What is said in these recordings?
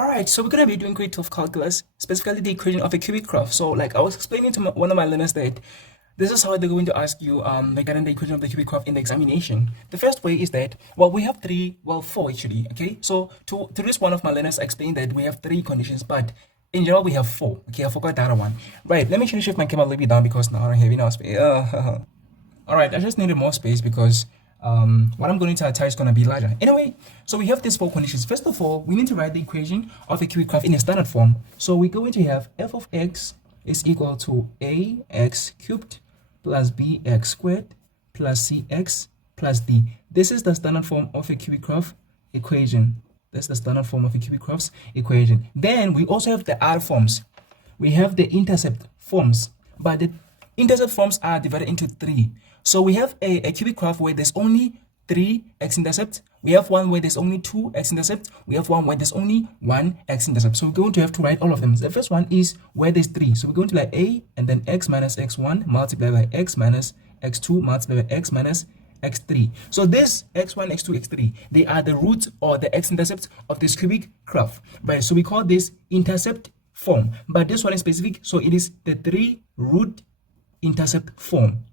Alright, so we're going to be doing grade 12 calculus, specifically the equation of a cubic graph. So like I was explaining to one of my learners that this is how they're going to ask you regarding the equation of the cubic graph in the examination. The first way is that, well, we have four actually, okay? So to this one of my learners, I explained that we have three conditions, but in general we have four. Okay, I forgot the other one. Right, let me try to shift my camera a little bit down because now I don't have enough space. All right, I just needed more space because what I'm going to attach is going to be larger. Anyway, so we have these four conditions. First of all, we need to write the equation of a cubic graph in a standard form. So we're going to have f of x is equal to ax cubed plus bx squared plus cx plus d. This is the standard form of a cubic graph equation. That's the standard form of a cubic graph's equation. Then we also have the other forms. We have the intercept forms, but the intercept forms are divided into three. So we have a cubic graph where there's only three x-intercepts. We have one where there's only two x-intercepts. We have one where there's only one x-intercept. So we're going to have to write all of them. The first one is where there's three. So we're going to like a and then x minus x1 multiplied by x minus x2 multiplied by x minus x3. So this x1, x2, x3, they are the roots or the x-intercepts of this cubic graph. Right? So we call this intercept form. But this one is specific. So it is the three root intercept form.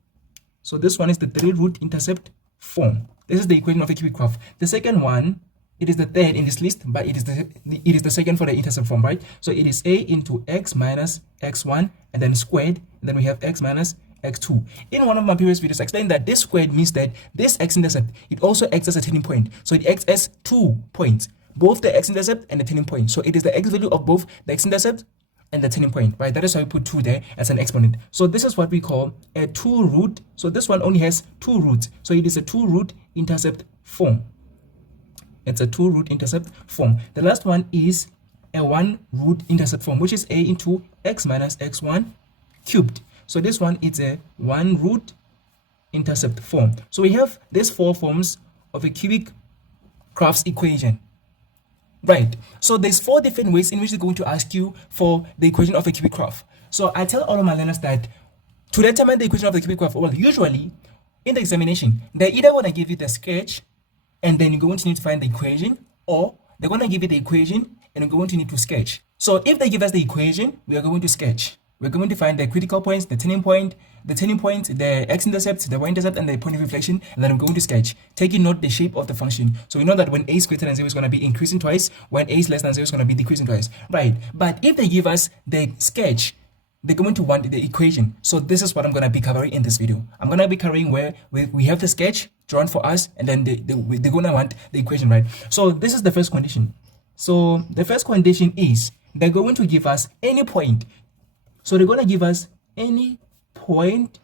So this one is the three root intercept form. This is the equation of a cubic graph. The second one, it is the third in this list, but it is the second for the intercept form, right? So it is a into x minus x1 and then squared, and then we have x minus x2. In one of my previous videos, I explained that this squared means that this x-intercept, it also acts as a turning point. So it acts as 2 points, both the x-intercept and the turning point. So it is the x value of both the x-intercept and the turning point, right? That is why we put 2 there as an exponent. So this is what we call a 2 root. So this one only has 2 roots. So it is a 2 root intercept form. It's a 2 root intercept form. The last one is a 1 root intercept form, which is a into x minus x1 cubed. So this one is a 1 root intercept form. So we have these four forms of a cubic graph's equation. Right, so there's four different ways in which they're going to ask you for the equation of a cubic graph. So I tell all of my learners that to determine the equation of the cubic graph, well, usually in the examination, they're either going to give you the sketch and then you're going to need to find the equation, or they're going to give you the equation and you're going to need to sketch. So if they give us the equation, we are going to sketch. We're going to find the critical points, the turning point, the x-intercept, the y-intercept, and the point of inflection, and then I'm going to sketch, taking note the shape of the function. So we know that when a is greater than 0 is going to be increasing twice, when a is less than 0 is going to be decreasing twice, right? But if they give us the sketch, they're going to want the equation. So this is what I'm going to be covering in this video. I'm going to be covering where we have the sketch drawn for us, and then they're going to want the equation, right? So this is the first condition. So the first condition is they're going to give us any point. So they're going to give us any point,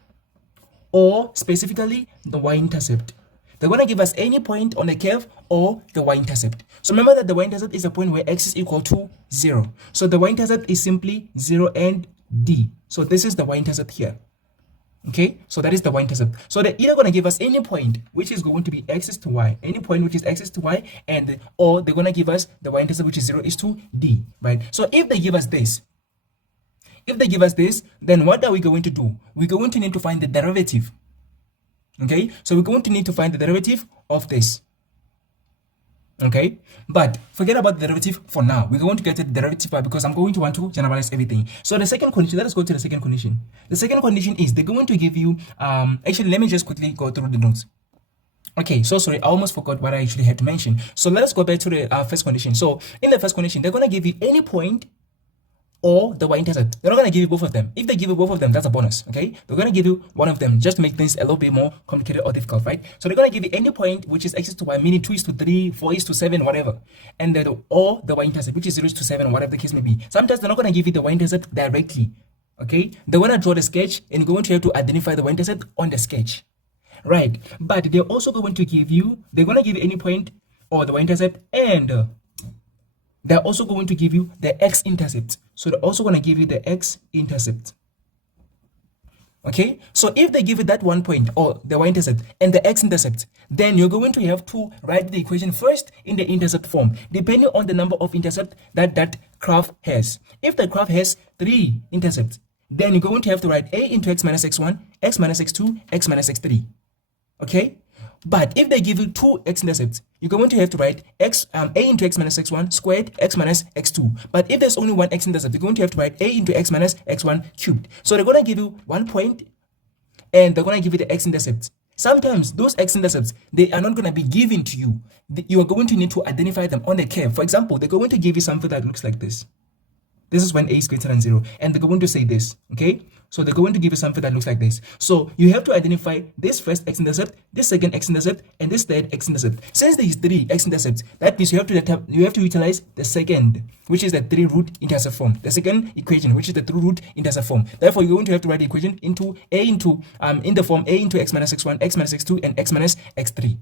or specifically the y-intercept. They're going to give us any point on the curve or the y-intercept. So remember that the y-intercept is a point where x is equal to 0. So the y-intercept is simply 0 and d. So this is the y-intercept here. Okay, so that is the y-intercept. So they're either going to give us any point which is going to be x to y, any point which is x to y, and or they're going to give us the y-intercept which is 0 is to d, right? So if they give us this, then what are we going to do? We're going to need to find the derivative. Okay, so we're going to need to find the derivative of this. Okay, but forget about the derivative for now. We're going to get to the derivative part because I'm going to want to generalize everything. So the second condition, let us go to the second condition. The second condition is they're going to give you, actually, let me just quickly go through the notes. Okay, so sorry, I almost forgot what I actually had to mention. So let us go back to the first condition. So in the first condition, they're going to give you any point or the y-intercept. They're not going to give you both of them. If they give you both of them, that's a bonus, okay? They're going to give you one of them just to make things a little bit more complicated or difficult, right? So they're going to give you any point which is x to y, meaning 2 is to 3, 4 is to 7, whatever. And then, or the y-intercept, which is 0 is to 7, whatever the case may be. Sometimes they're not going to give you the y-intercept directly, okay? They're going to draw the sketch and you're going to have to identify the y-intercept on the sketch, right? But they're also going to give you, they're going to give you any point or the y-intercept, and they're also going to give you the x-intercept. So they're also going to give you the x-intercept. Okay, so if they give you that 1 point or the y-intercept and the x-intercept, then you're going to have to write the equation first in the intercept form, depending on the number of intercept that graph has. If the graph has 3 intercepts, then you're going to have to write a into x minus x1, x minus x2, x minus x3. Okay, But if they give you two x-intercepts, you're going to have to write a into x minus x1 squared, x minus x2. But if there's only one x-intercept, you're going to have to write a into x minus x1 cubed. So they're going to give you 1 point, and they're going to give you the x-intercepts. Sometimes those x-intercepts, they are not going to be given to you. You are going to need to identify them on the curve. For example, they're going to give you something that looks like this. This is when a is greater than 0. And they're going to say this, okay? So they're going to give you something that looks like this. So you have to identify this first x-intercept, this second x-intercept, and this third x-intercept. Since there is 3 x-intercepts, that means you have to utilize the second, which is the 3 root intercept form. The second equation, which is the 3 root intercept form. Therefore, you're going to have to write the equation into in the form a into x minus x1, x minus x2, and x minus x3.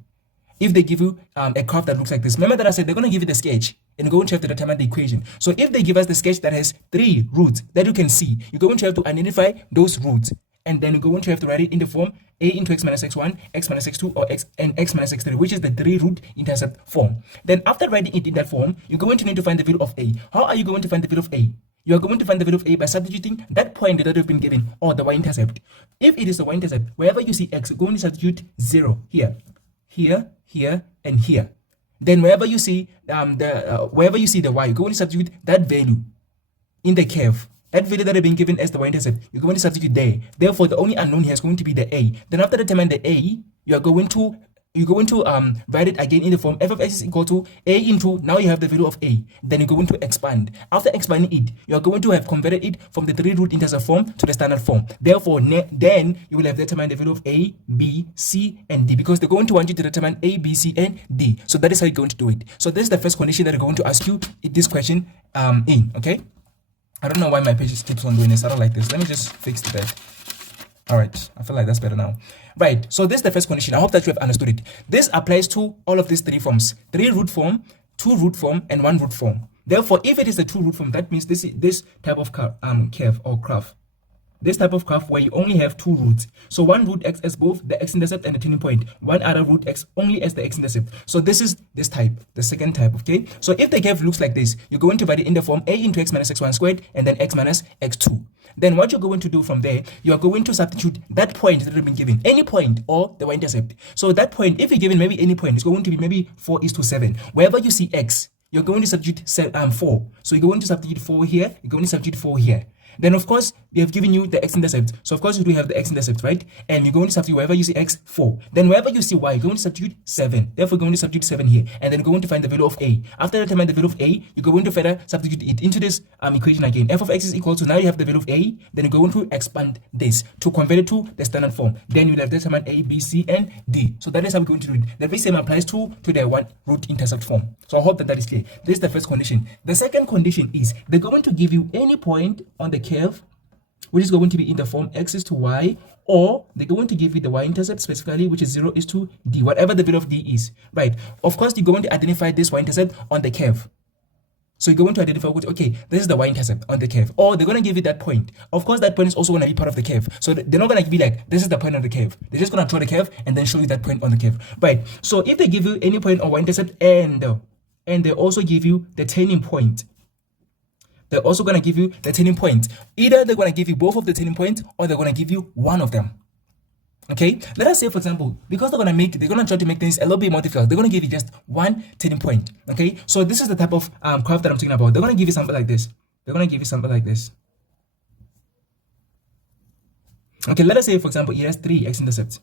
If they give you a curve that looks like this, remember that I said they're going to give you the sketch and you're going to have to determine the equation. So if they give us the sketch that has 3 roots that you can see, you're going to have to identify those roots, and then you're going to have to write it in the form a into x minus x1, x minus x2, or x minus x3, which is the 3 root intercept form. Then after writing it in that form, you're going to need to find the value of a. How are you going to find the value of a? You are going to find the value of a by substituting that point that you've been given, or the y-intercept. If it is the y-intercept, wherever you see x, you're going to substitute 0 here, here, and here. Then wherever you see the y, you're going to substitute that value in the curve. That value that has been given as the y-intercept, you're going to substitute there. Therefore, the only unknown here is going to be the a. Then after determining the a, you're going to write it again in the form f of x is equal to a into, now you have the value of a. Then you're going to expand. After expanding it, you're going to have converted it from the 3 root intercept form to the standard form. Therefore, then you will have determined the value of a, b, c, and d, because they're going to want you to determine a, b, c, and d. So that is how you're going to do it. So this is the first condition that they're going to ask you this question okay? I don't know why my page keeps on doing this. I don't like this. Let me just fix that. All right, I feel like that's better now. Right, so this is the first condition. I hope that you have understood it. This applies to all of these 3 forms: 3 root form, 2 root form, and 1 root form. Therefore, if it is the 2 root form, that means this type of curve or graph. This type of graph where you only have 2 roots. So one root x as both the x-intercept and the turning point. One other root x only as the x-intercept. So this is this type, the second type, okay? So if the curve looks like this, you're going to write it in the form a into x minus x1 squared and then x minus x2. Then what you're going to do from there, you are going to substitute that point that you've been given, any point or the y-intercept. So that point, if you're given maybe any point, it's going to be maybe 4:7. Wherever you see x, you're going to substitute 4. So you're going to substitute 4 here, you're going to substitute 4 here. Then of course, they have given you the x-intercept. So of course you do have the x-intercept, right? And you're going to substitute wherever you see x, 4. Then wherever you see y, you're going to substitute 7. Therefore, you're going to substitute 7 here. And then you're going to find the value of a. After determining the value of a, you're going to further substitute it into this equation again. F of x is equal to, now you have the value of a. Then you're going to expand this to convert it to the standard form. Then you'll have determined a, b, c, and d. So that is how we're going to do it. The very same applies to the 1 root intercept form. So I hope that is clear. This is the first condition. The second condition is they're going to give you any point on the curve, which is going to be in the form x is to y, or they're going to give you the y-intercept specifically, which is 0 is to d, whatever the value of d is, right? Of course, you're going to identify this y-intercept on the curve. So you're going to identify, okay, this is the y-intercept on the curve, or they're going to give you that point. Of course, that point is also going to be part of the curve. So they're not going to be like, this is the point on the curve. They're just going to draw the curve and then show you that point on the curve, right? So if they give you any point on y-intercept and they also give you the turning point, they're also going to give you the turning point. Either they're going to give you both of the turning points or they're going to give you one of them. Okay, let us say, for example, because they're going to try to make things a little bit more difficult, they're going to give you just one turning point. Okay, so this is the type of graph that I'm talking about. They're going to give you something like this. They're going to give you something like this. Okay, let us say, for example, it has 3 x-intercepts.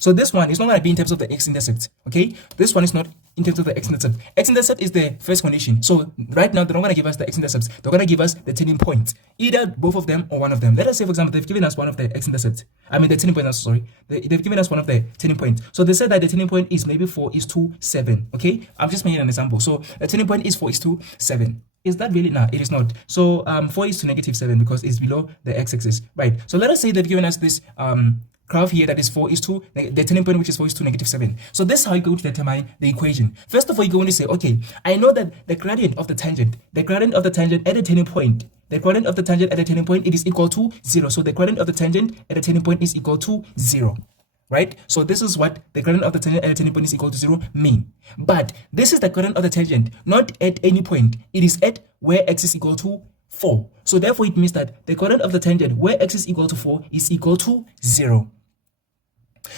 So this one is not going to be in terms of the x-intercept, okay? This one is not in terms of the x-intercept. X-intercept is the first condition. So right now, they're not going to give us the x-intercepts. They're going to give us the turning points, either both of them or one of them. Let us say, for example, they've given us one of the x-intercepts. I mean, the turning point, sorry. They've given us one of the turning points. So they said that the turning point is maybe 4:7, okay? I'm just making an example. So the turning point is 4:7. Is that really? No, it is not. So 4 is to -7 because it's below the x-axis, right? So let us say they've given us this graph here that is 4 is to the turning point, which is 4 is to -7. So this is how you go to determine the equation. First of all, you're going to say, okay, I know that the gradient of the tangent at the turning point, it is equal to 0. So the gradient of the tangent at the turning point is equal to 0. Right? So this is what the gradient of the tangent at the turning point is equal to 0 mean. But this is the gradient of the tangent, not at any point. It is at where x is equal to 4. So therefore, it means that the gradient of the tangent where x is equal to 4 is equal to 0.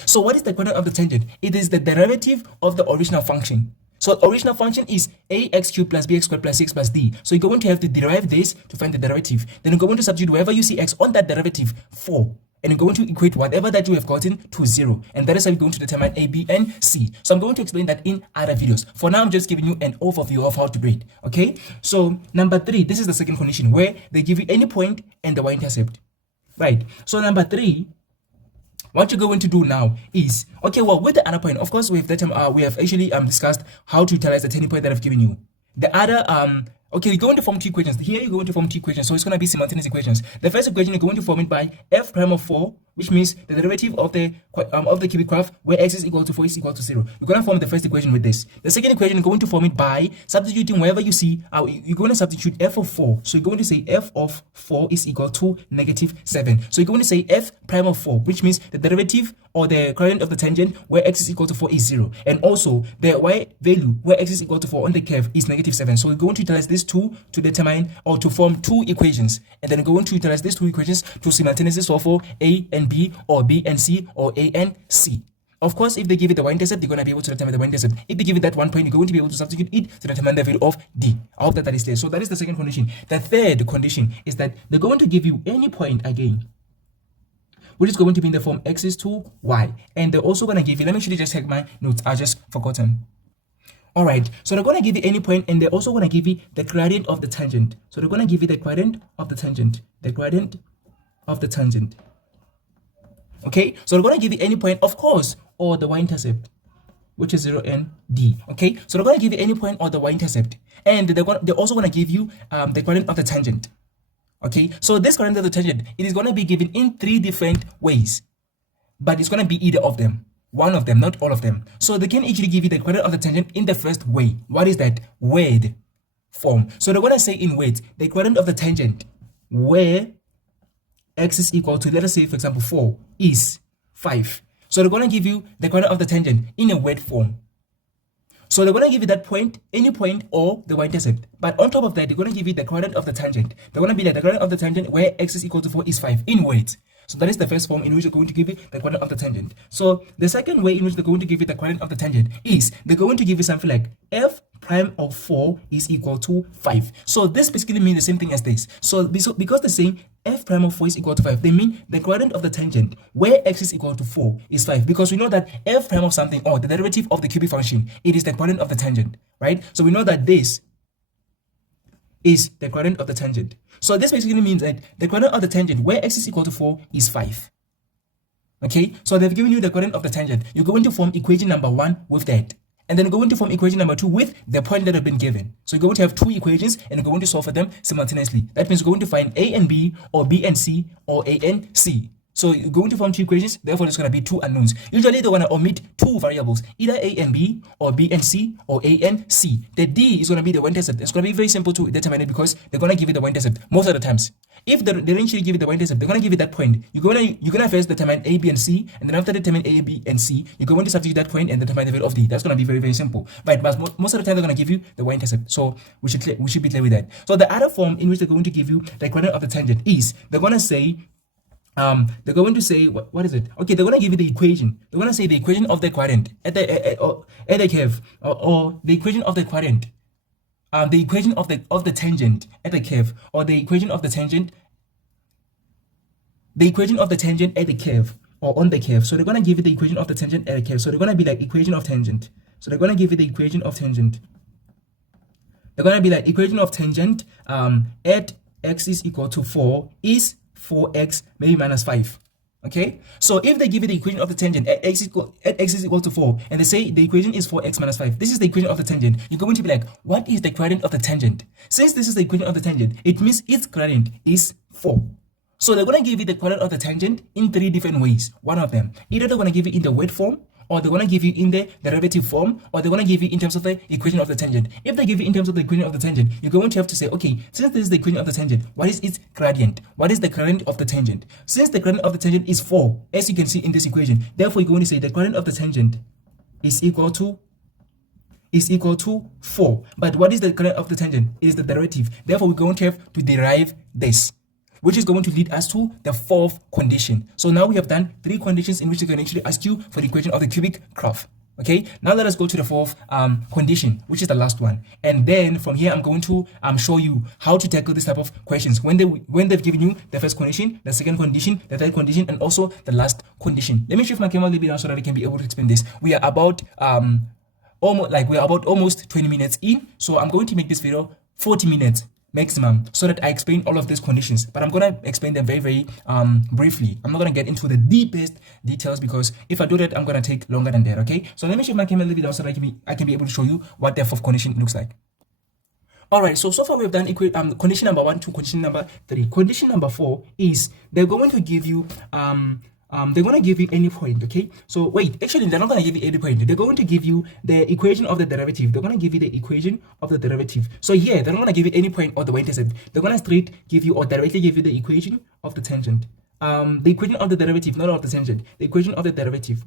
So what is the quadrant of the tangent? It is the derivative of the original function. So original function is ax cubed plus bx squared plus cx plus d. So you're going to have to derive this to find the derivative. Then you're going to substitute wherever you see x on that derivative 4. And you're going to equate whatever that you have gotten to 0. And that is how you're going to determine a, b, and c. So I'm going to explain that in other videos. For now, I'm just giving you an overview of how to grade. Okay? So number 3, this is the second condition where they give you any point and the y-intercept. Right? So number 3, what you're going to do now is, okay, well, with the other point, of course, we have actually discussed how to utilize the turning point that I've given you. The other, okay, you're going to form two equations. Here you're going to form two equations, so it's going to be simultaneous equations. The first equation, you're going to form it by f prime of 4, which means the derivative of the cubic graph where x is equal to 4 is equal to 0. You're going to form the first equation with this. The second equation, you're going to form it by substituting wherever you see, you're going to substitute f of 4. So you're going to say f of 4 is equal to -7. So you're going to say f prime of 4, which means the derivative or the current of the tangent where x is equal to 4 is 0. And also the y value where x is equal to 4 on the curve is -7. So we're going to utilize these two to determine or to form two equations. And then we're going to utilize these two equations to simultaneously solve for a and b, or b and c, or a and c. Of course, if they give you the y-intercept, you're going to be able to determine the y-intercept. If they give you that 1 point, you're going to be able to substitute it to determine the value of d. I hope that is clear. So that is the second condition. The third condition is that they're going to give you any point again, which is going to be in the form x is to y. And they're also going to give you, let me actually just check my notes, I just forgotten. All right, so they're going to give you any point, and they're also going to give you the gradient of the tangent. So they're going to give you the gradient of the tangent, the gradient of the tangent. Okay, so they're going to give you any point, of course, or the y-intercept, which is 0 and d. Okay, so they're going to give you any point or the y-intercept, and they're also going to give you the gradient of the tangent. Okay, so this gradient of the tangent, it is going to be given in 3 different ways, but it's going to be either of them, one of them, not all of them. So they can actually give you the gradient of the tangent in the first way. What is that? Word form. So they're going to say in words the gradient of the tangent where x is equal to, let us say for example 4 is 5. So they're going to give you the gradient of the tangent in a word form. So they're going to give you that point, any point, or the y-intercept. But on top of that, they're going to give you the gradient of the tangent. They're going to be like the gradient of the tangent where x is equal to 4 is 5 in words. So that is the first form in which they're going to give you the gradient of the tangent. So the second way in which they're going to give you the gradient of the tangent is they're going to give you something like f prime of 4 is equal to 5. So this basically means the same thing as this. So because they're saying f prime of 4 is equal to 5, they mean the gradient of the tangent where x is equal to 4 is 5. Because we know that f prime of something, or the derivative of the cubic function, it is the gradient of the tangent, right? So we know that this is the gradient of the tangent. So this basically means that the gradient of the tangent where x is equal to 4 is 5. Okay, so they've given you the gradient of the tangent. You're going to form equation number 1 with that. And then you're going to form equation number 2 with the point that have been given. So you're going to have 2 equations and you're going to solve for them simultaneously. That means you're going to find a and b, or b and c, or a and c. So you're going to form 2 equations, therefore there's going to be 2 unknowns. Usually they're going to omit 2 variables, either a and b, or b and c, or a and c. The d is going to be the y-intercept. It's going to be very simple to determine it because they're going to give you the y-intercept most of the times. If they don't actually give you the y-intercept, they're going to give you that point. You're gonna first determine a, b, and c, and then after determine a, b, and c, you're going to substitute that point and determine the value of d. That's going to be very, very simple. Right, but most of the time they're going to give you the y-intercept. So we should be clear with that. So the other form in which they're going to give you the gradient of the tangent is they're going to say what is it? Okay, they're going to give you the equation. They're going to say the equation of the gradient at the curve, or the equation of the gradient, the equation of the tangent at the curve, or the equation of the tangent at the curve, or on the curve. So they're going to give you the equation of the tangent at the curve. So they're going to be like equation of tangent. So they're going to give you the equation of tangent. They're going to be like equation of tangent at x is equal to 4 is 4x maybe minus 5. Okay, so if they give you the equation of the tangent at x is equal to 4, and they say the equation is 4x minus 5, this is the equation of the tangent, you're going to be like, what is the gradient of the tangent? Since this is the equation of the tangent, it means its gradient is 4. So they're going to give you the gradient of the tangent in 3 different ways. One of them, either they're going to give you in the word form, or they're going to give you in the derivative form, or they're going to give you in terms of the equation of the tangent. If they give you in terms of the equation of the tangent, you're going to have to say, okay, since this is the equation of the tangent, what is its gradient? What is the gradient of the tangent? Since the gradient of the tangent is 4, as you can see in this equation, therefore you're going to say the gradient of the tangent is equal to 4. But what is the gradient of the tangent? It is the derivative. Therefore, we're going to have to derive this. which is going to lead us to the fourth condition. So now we have done 3 conditions in which they can actually ask you for the equation of the cubic graph. Okay, now let us go to the fourth condition, which is the last one, and then from here I'm going to show you how to tackle this type of questions when they've given you the first condition, the second condition, the third condition, and also the last condition. Let me shift my camera a little bit now so that I can be able to explain this. We are about almost 20 minutes in, so I'm going to make this video 40 minutes maximum so that I explain all of these conditions, but I'm gonna explain them very briefly. I'm not gonna get into the deepest details because if I do that I'm gonna take longer than that. Okay, so let me shift my camera a little bit down so that I can be able to show you what the fourth condition looks like. Alright, so far we've done condition number 1 to condition number 3. Condition number 4 is they're going to give you any point. Okay, so wait, actually they're not going to give you any point. They're going to give you the equation of the derivative. They're going to give you the equation of the derivative. So here they're not going to give you any point or the y-intercept. They're going to straight give you or directly give you the equation of the tangent. The equation of the derivative, not of the tangent, the equation of the derivative.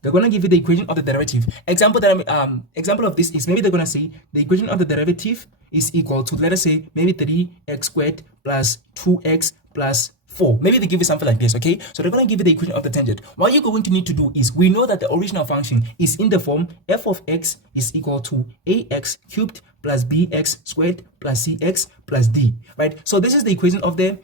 They're going to give you the equation of the derivative. Example of this is maybe they're going to say the equation of the derivative is equal to, let us say, maybe 3x squared plus 2x plus 4. Maybe they give you something like this. Okay, so they're going to give you the equation of the tangent. What you're going to need to do is, we know that the original function is in the form f of x is equal to ax cubed plus bx squared plus cx plus d, right? So this is the equation of the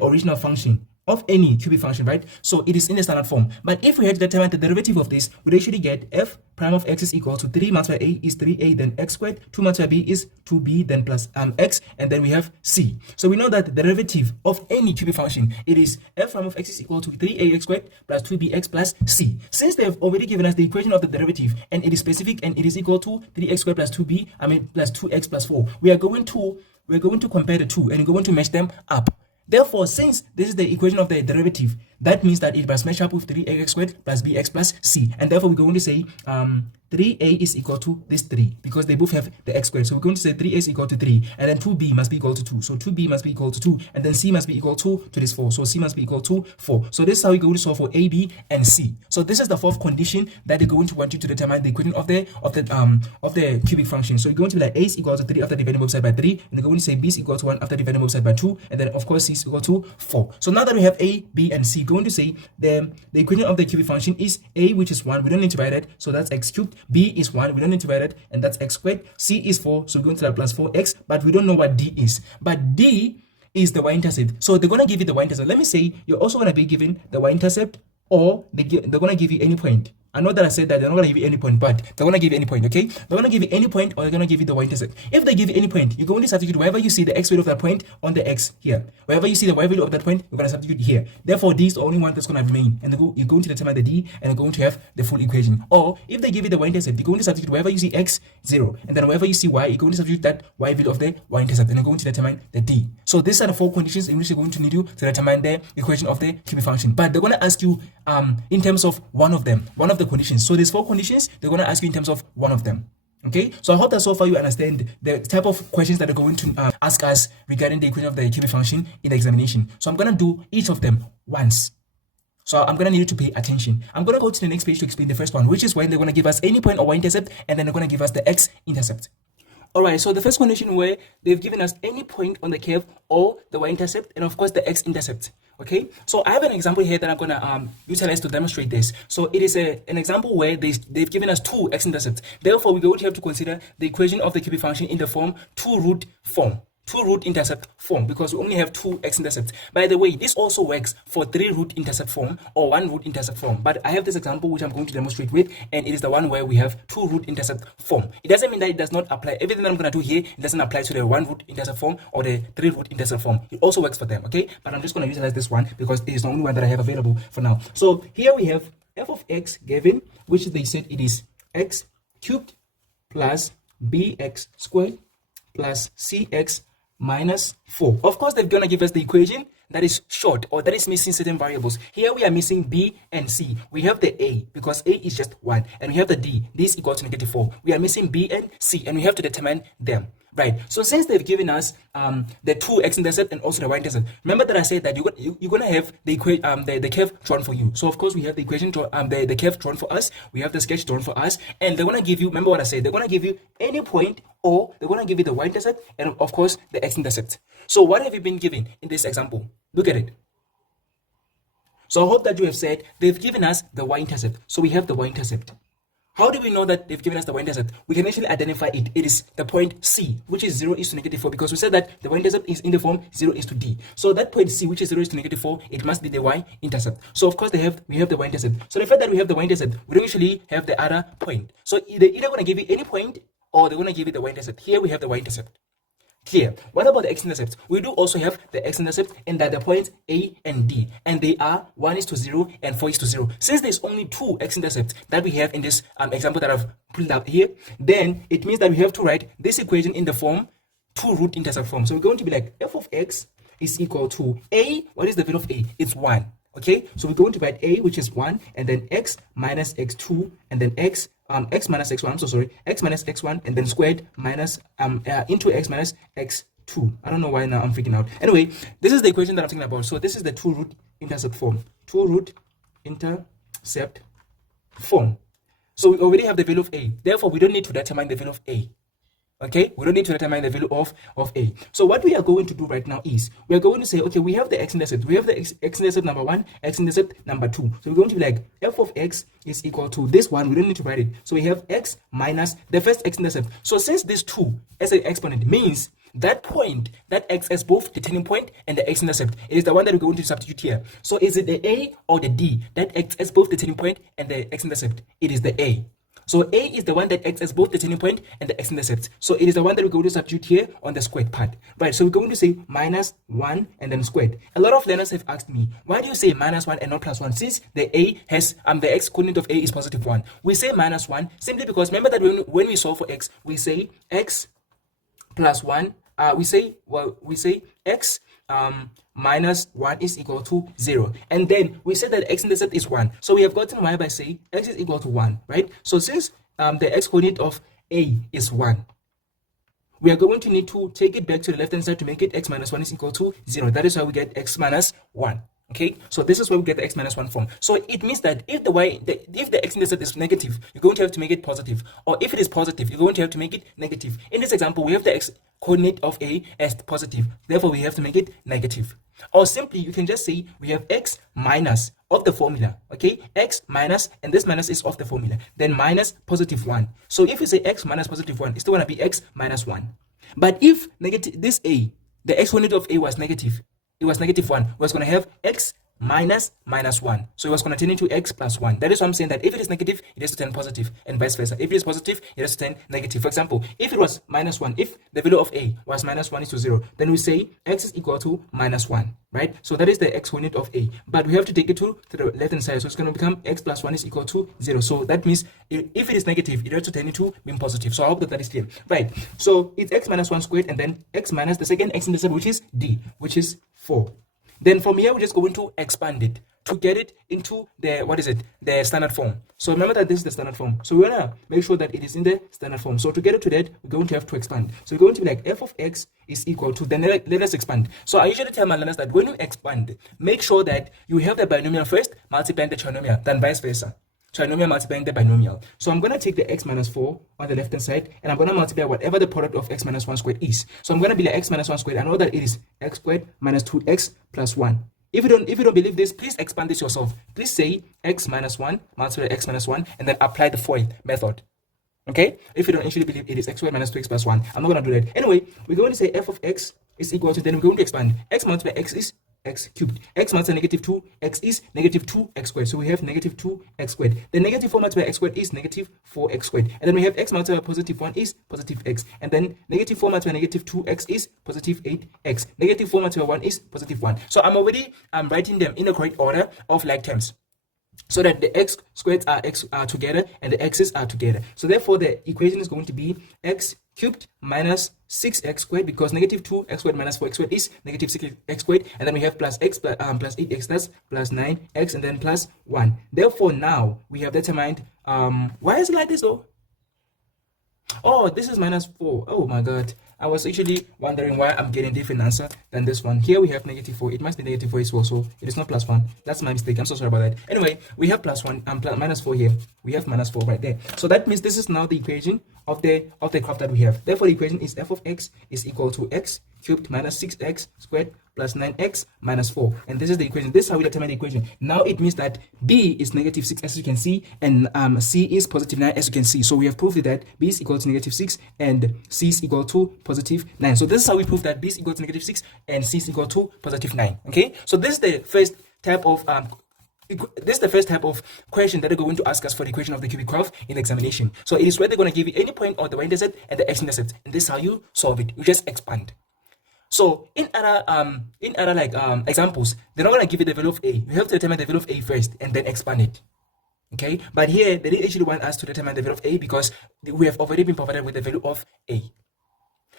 original function of any cubic function, right? So it is in the standard form. But if we had to determine the derivative of this, we'd actually get f prime of x is equal to 3 multiplied by a is 3a, then x squared, 2 multiplied by b is 2b, then plus x, and then we have c. So we know that the derivative of any cubic function, it is f prime of x is equal to 3ax squared plus 2bx plus c. Since they have already given us the equation of the derivative, and it is specific, and it is equal to 3x squared plus 2x plus 4, we're going to compare the two, and we're going to match them up. Therefore, since this is the equation of the derivative, that means that it must match up with 3ax squared plus bx plus c. And therefore, we're going to say 3a is equal to this 3 because they both have the x squared. So we're going to say 3a is equal to 3, and then 2b must be equal to 2. So 2b must be equal to 2, and then c must be equal to this 4. So c must be equal to 4. So this is how we're going to solve for a, b, and c. So this is the fourth condition that they're going to want you to determine the equation of the cubic function. So you're going to be like a is equal to 3 after dividing both sides by 3, and you're going to say b is equal to 1 after dividing both sides by 2, and then of course c is equal to 4. So now that we have a, b, and c, going to say the equation of the cubic function is a, which is 1, we don't need to write it, so that's x cubed. B is 1, we don't need to write it, and that's x squared. C is 4, so we're going to have plus 4x, but we don't know what d is. But d is the y-intercept. So they're going to give you the y-intercept. Let me say you're also going to be given the y-intercept, or they're going to give you any point. I know that I said that they're not going to give you any point, but they're going to give you any point, okay? They're going to give you any point, or they're going to give you the y-intercept. If they give you any point, you're going to substitute wherever you see the x value of that point on the x here. Wherever you see the y value of that point, you're going to substitute here. Therefore, d is the only one that's going to remain. And you're going to determine the d, and you're going to have the full equation. Or, if they give you the y-intercept, you're going to substitute wherever you see x, 0. And then wherever you see y, you're going to substitute that y value of the y-intercept, and you're going to determine the d. So these are the 4 conditions in which you're going to need you to determine the equation of the cubic function. But they're going to ask you in terms of one of them, one of the conditions. So there's 4 conditions, they're going to ask you in terms of one of them. Okay, so I hope that so far you understand the type of questions that they're going to ask us regarding the equation of the cubic function in the examination. So I'm going to do each of them once. So I'm going to need you to pay attention. I'm going to go to the next page to explain the first one, which is when they're going to give us any point or y-intercept, and then they're going to give us the x-intercept. Alright, so the first condition where they've given us any point on the curve or the y-intercept, and of course the x-intercept. Okay, so I have an example here that I'm going to utilize to demonstrate this. So it is an example where they've given us 2 x-intercepts. Therefore, we're going to have to consider the equation of the cubic function in the form 2-root form. 2-root intercept form, because we only have 2 x-intercepts. By the way, this also works for 3-root intercept form or 1-root intercept form. But I have this example which I'm going to demonstrate with, and it is the one where we have 2-root intercept form. It doesn't mean that it does not apply. Everything that I'm going to do here, it doesn't apply to the 1-root intercept form or the 3-root intercept form. It also works for them, okay? But I'm just going to utilize this one because it is the only one that I have available for now. So here we have f of x given, which they said it is x cubed plus bx squared plus cx minus 4. Of course, they're going to give us the equation that is short, or that is missing certain variables. Here we are missing b and c. We have the a because a is just 1, and we have the d. This is equal to -4. We are missing b and c, and we have to determine them. Right. So since they've given us the two x-intercept and also the y-intercept, remember that I said that you're gonna have the curve drawn for you. So of course we have the equation the curve drawn for us. We have the sketch drawn for us, and they're gonna give you. Remember what I said? They're gonna give you any point, or they're gonna give you the y-intercept and of course the x-intercept. So what have you been given in this example? Look at it. So I hope that you have said they've given us the y-intercept. So we have the y-intercept. How do we know that they've given us the y-intercept? We can actually identify it. It is the point C, which is 0 is to negative 4, because we said that the y-intercept is in the form 0 is to D. So that point C, which is 0 is to negative 4, it must be the y-intercept. So of course we have the y-intercept. So the fact that we have the y-intercept, we don't usually have the other point. So they're either going to give you any point, or they're going to give you the y-intercept. Here we have the y-intercept. Clear. What about the x-intercept? We do also have the x-intercept, and that the points A and D, and they are 1 is to 0 and 4 is to 0. Since there's only two x-intercepts that we have in this example that I've pulled up here, then it means that we have to write this equation in the form 2 root intercept form. So we're going to be like f of x is equal to A. What is the value of A? It's 1. Okay, so we're going to write A, which is 1, and then x minus x2, and then x minus x1, I'm so sorry, x minus x1, and then squared minus into x minus x2. I don't know why now I'm freaking out. Anyway, this is the equation that I'm talking about. So this is the 2 root intercept form. 2 root intercept form. So we already have the value of A. Therefore, we don't need to determine the value of A. Okay, we don't need to determine the value of A. So what we are going to do right now is we are going to say, okay, we have the x-intercept. We have the x-intercept number 1, x-intercept number 2. So we're going to be like f of x is equal to this one. We don't need to write it. So we have x minus the first x-intercept. So since this 2 as an exponent means that point, that x as both the turning point and the x-intercept, it is the one that we're going to substitute here. So is it the A or the D that acts as both the turning point and the x-intercept? It is the A. So A is the one that acts as both the turning point and the x-intercept. So it is the one that we're going to substitute here on the squared part. Right, so we're going to say minus 1 and then squared. A lot of learners have asked me, why do you say minus 1 and not plus 1? Since the A has, the x coordinate of A is positive 1. We say minus 1 simply because remember that when we solve for x, we say x plus 1, we say x minus 1 is equal to 0. And then we said that x-intercept is 1. So we have gotten y by saying x is equal to 1, right? So since the x coordinate of A is 1, we are going to need to take it back to the left-hand side to make it x minus 1 is equal to 0. That is why we get x minus 1. Okay, so this is where we get the x minus 1 from. So it means that if the x-intercept is negative, you're going to have to make it positive. Or if it is positive, you're going to have to make it negative. In this example, we have the x coordinate of A as positive. Therefore, we have to make it negative. Or simply, you can just say we have x minus of the formula. Okay, x minus, and this minus is of the formula. Then minus positive 1. So if you say x minus positive 1, it's still going to be x minus 1. But if negative this A, the x coordinate of A was negative, it was negative 1, we was going to have x minus 1. So it was going to turn into x plus 1. That is why I'm saying that if it is negative, it has to turn positive, and vice versa. If it is positive, it has to turn negative. For example, if it was minus 1, if the value of A was minus 1 is to 0, then we say x is equal to minus 1, right? So that is the x coordinate of A. But we have to take it to the left-hand side. So it's going to become x plus 1 is equal to 0. So that means if it is negative, it has to turn into being positive. So I hope that is clear. Right. So it's x minus 1 squared, and then x minus the second x-intercept, which is D, which is 4. Then from here, we're just going to expand it to get it into the standard form. So remember that this is the standard form. So we want to make sure that it is in the standard form. So to get it to that, we're going to have to expand. So we're going to be like f of x is equal to, then let us expand. So I usually tell my learners that when you expand, make sure that you have the binomial first, multiplying the trinomial, then vice versa. Trinomial multiplying the binomial. So I'm going to take the x minus 4 on the left hand side, and I'm going to multiply whatever the product of x minus 1 squared is. So I'm going to be like x minus 1 squared. I know that it is x squared minus 2x plus 1. If you don't believe this, please expand this yourself. Please say x minus 1 multiply x minus 1, and then apply the FOIL method. Okay? If you don't actually believe it is x squared minus 2x plus 1, I'm not going to do that. Anyway, we're going to say f of x is equal to, then we're going to expand. X multiply x is x cubed. X multiply negative 2, x is negative 2x squared. So we have negative 2x squared. The negative 4 multiplied x squared is negative 4x squared. And then we have x multiplied positive 1 is positive x. And then negative 4 multiplied negative 2x is positive 8x. Negative 4 multiplied 1 is positive 1. So I'm already writing them in the correct order of like terms, so that the x squared are together and the x's are together. So therefore, the equation is going to be x cubed minus 6x squared, because negative 2x squared minus 4x squared is negative 6x squared, and then we have plus x plus 8x, that's plus 9x, and then plus 1. Therefore, now we have determined, why is it like this though? Oh, this is minus 4. Oh my god. I was actually wondering why I'm getting a different answer than this one. Here we have negative 4. It must be negative 4 as well, so it is not plus 1. That's my mistake. I'm so sorry about that. Anyway, we have plus 1 and minus 4 here. We have minus 4 right there. So that means this is now the equation of the graph that we have. Therefore, the equation is f of x is equal to x cubed minus 6x squared plus 9x minus 4. And this is the equation. This is how we determine the equation. Now it means that b is negative 6 as you can see, and c is positive 9 as you can see. So we have proved that b is equal to negative 6 and c is equal to positive 9. So this is how we prove that b is equal to negative 6 and c is equal to positive 9. Okay, so this is the first type of question that they're going to ask us for the equation of the cubic graph in the examination. So it is where they're going to give you any point on the y-intercept and the x-intercept, and this is how you solve it. You just expand. So in other examples, they're not going to give you the value of a. You have to determine the value of a first and then expand it. Okay, but here they didn't actually want us to determine the value of a because we have already been provided with the value of a.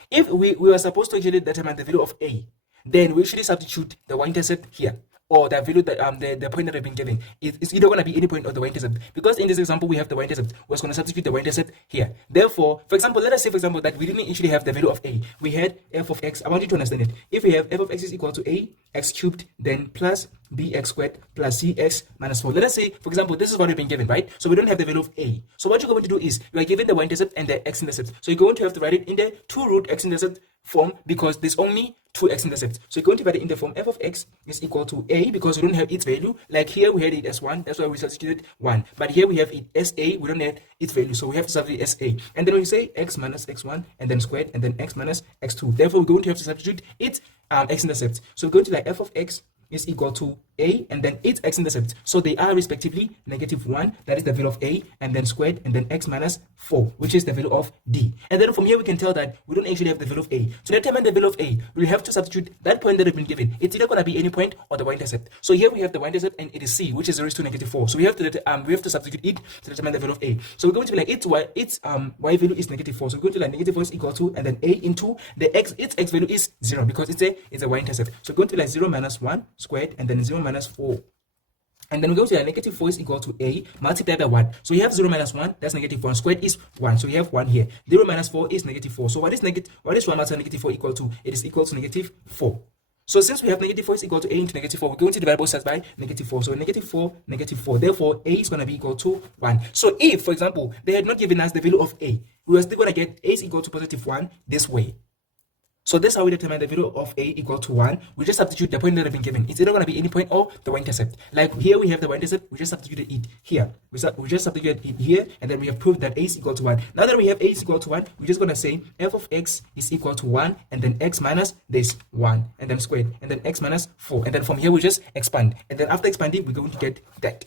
If we were supposed to actually determine the value of a, then we actually substitute the y-intercept here, or the value that the point that have been given. It's either going to be any point or the y-intercept, because in this example we have the y-intercept. We're going to substitute the y-intercept here. Therefore, for example, let us say for example that we didn't actually have the value of a. We had f of x. I want you to understand it. If we have f of x is equal to a x cubed, then plus bx squared plus cx minus 4. Let us say for example this is what we've been given, right? So we don't have the value of a. So what you're going to do is you are given the y-intercept and the x-intercept. So you're going to have to write it in the 2 root x-intercept form because there's only 2 x-intercepts. So you're going to write it in the form f of x is equal to a, because we don't have its value. Like here we had it as 1, that's why we substituted 1. But here we have it as a, we don't have its value, so we have to substitute as a. And then we say x minus x1 and then squared and then x minus x2. Therefore we're going to have to substitute its x-intercepts. So we're going to like f of x is equal to a and then its x-intercepts. So they are respectively negative 1, that is the value of a, and then squared, and then x minus 4, which is the value of d. And then from here we can tell that we don't actually have the value of a. To determine the value of a, we have to substitute that point that has been given. It's either going to be any point or the y-intercept. So here we have the y-intercept and it is c, which is raised to negative 4. So we have to substitute it to determine the value of a. So we're going to be like its y value is negative 4. So we're going to like negative 4 is equal to, and then a into the its x value is 0 because it's a y-intercept. So we're going to be like 0 minus 1 squared and then 0 minus 4. And then we go to negative 4 is equal to a multiplied by 1. So you have 0 minus 1, that's negative 1. Squared is 1. So you have 1 here. 0 minus 4 is negative 4. So what is 1 minus negative 4 equal to? It is equal to negative 4. So since we have negative 4 is equal to a into negative 4, we're going to divide both sides by negative 4. So negative 4, negative 4. Therefore, a is going to be equal to 1. So if, for example, they had not given us the value of a, we were still going to get a is equal to positive 1 this way. So this is how we determine the value of a equal to 1. We just substitute the point that have been given. It's either going to be any point or the y-intercept. Like here we have the y-intercept, we just substituted it here. We just substituted it here, and then we have proved that a is equal to 1. Now that we have a is equal to 1, we're just going to say f of x is equal to 1, and then x minus this 1, and then squared, and then x minus 4. And then from here we just expand. And then after expanding, we're going to get that.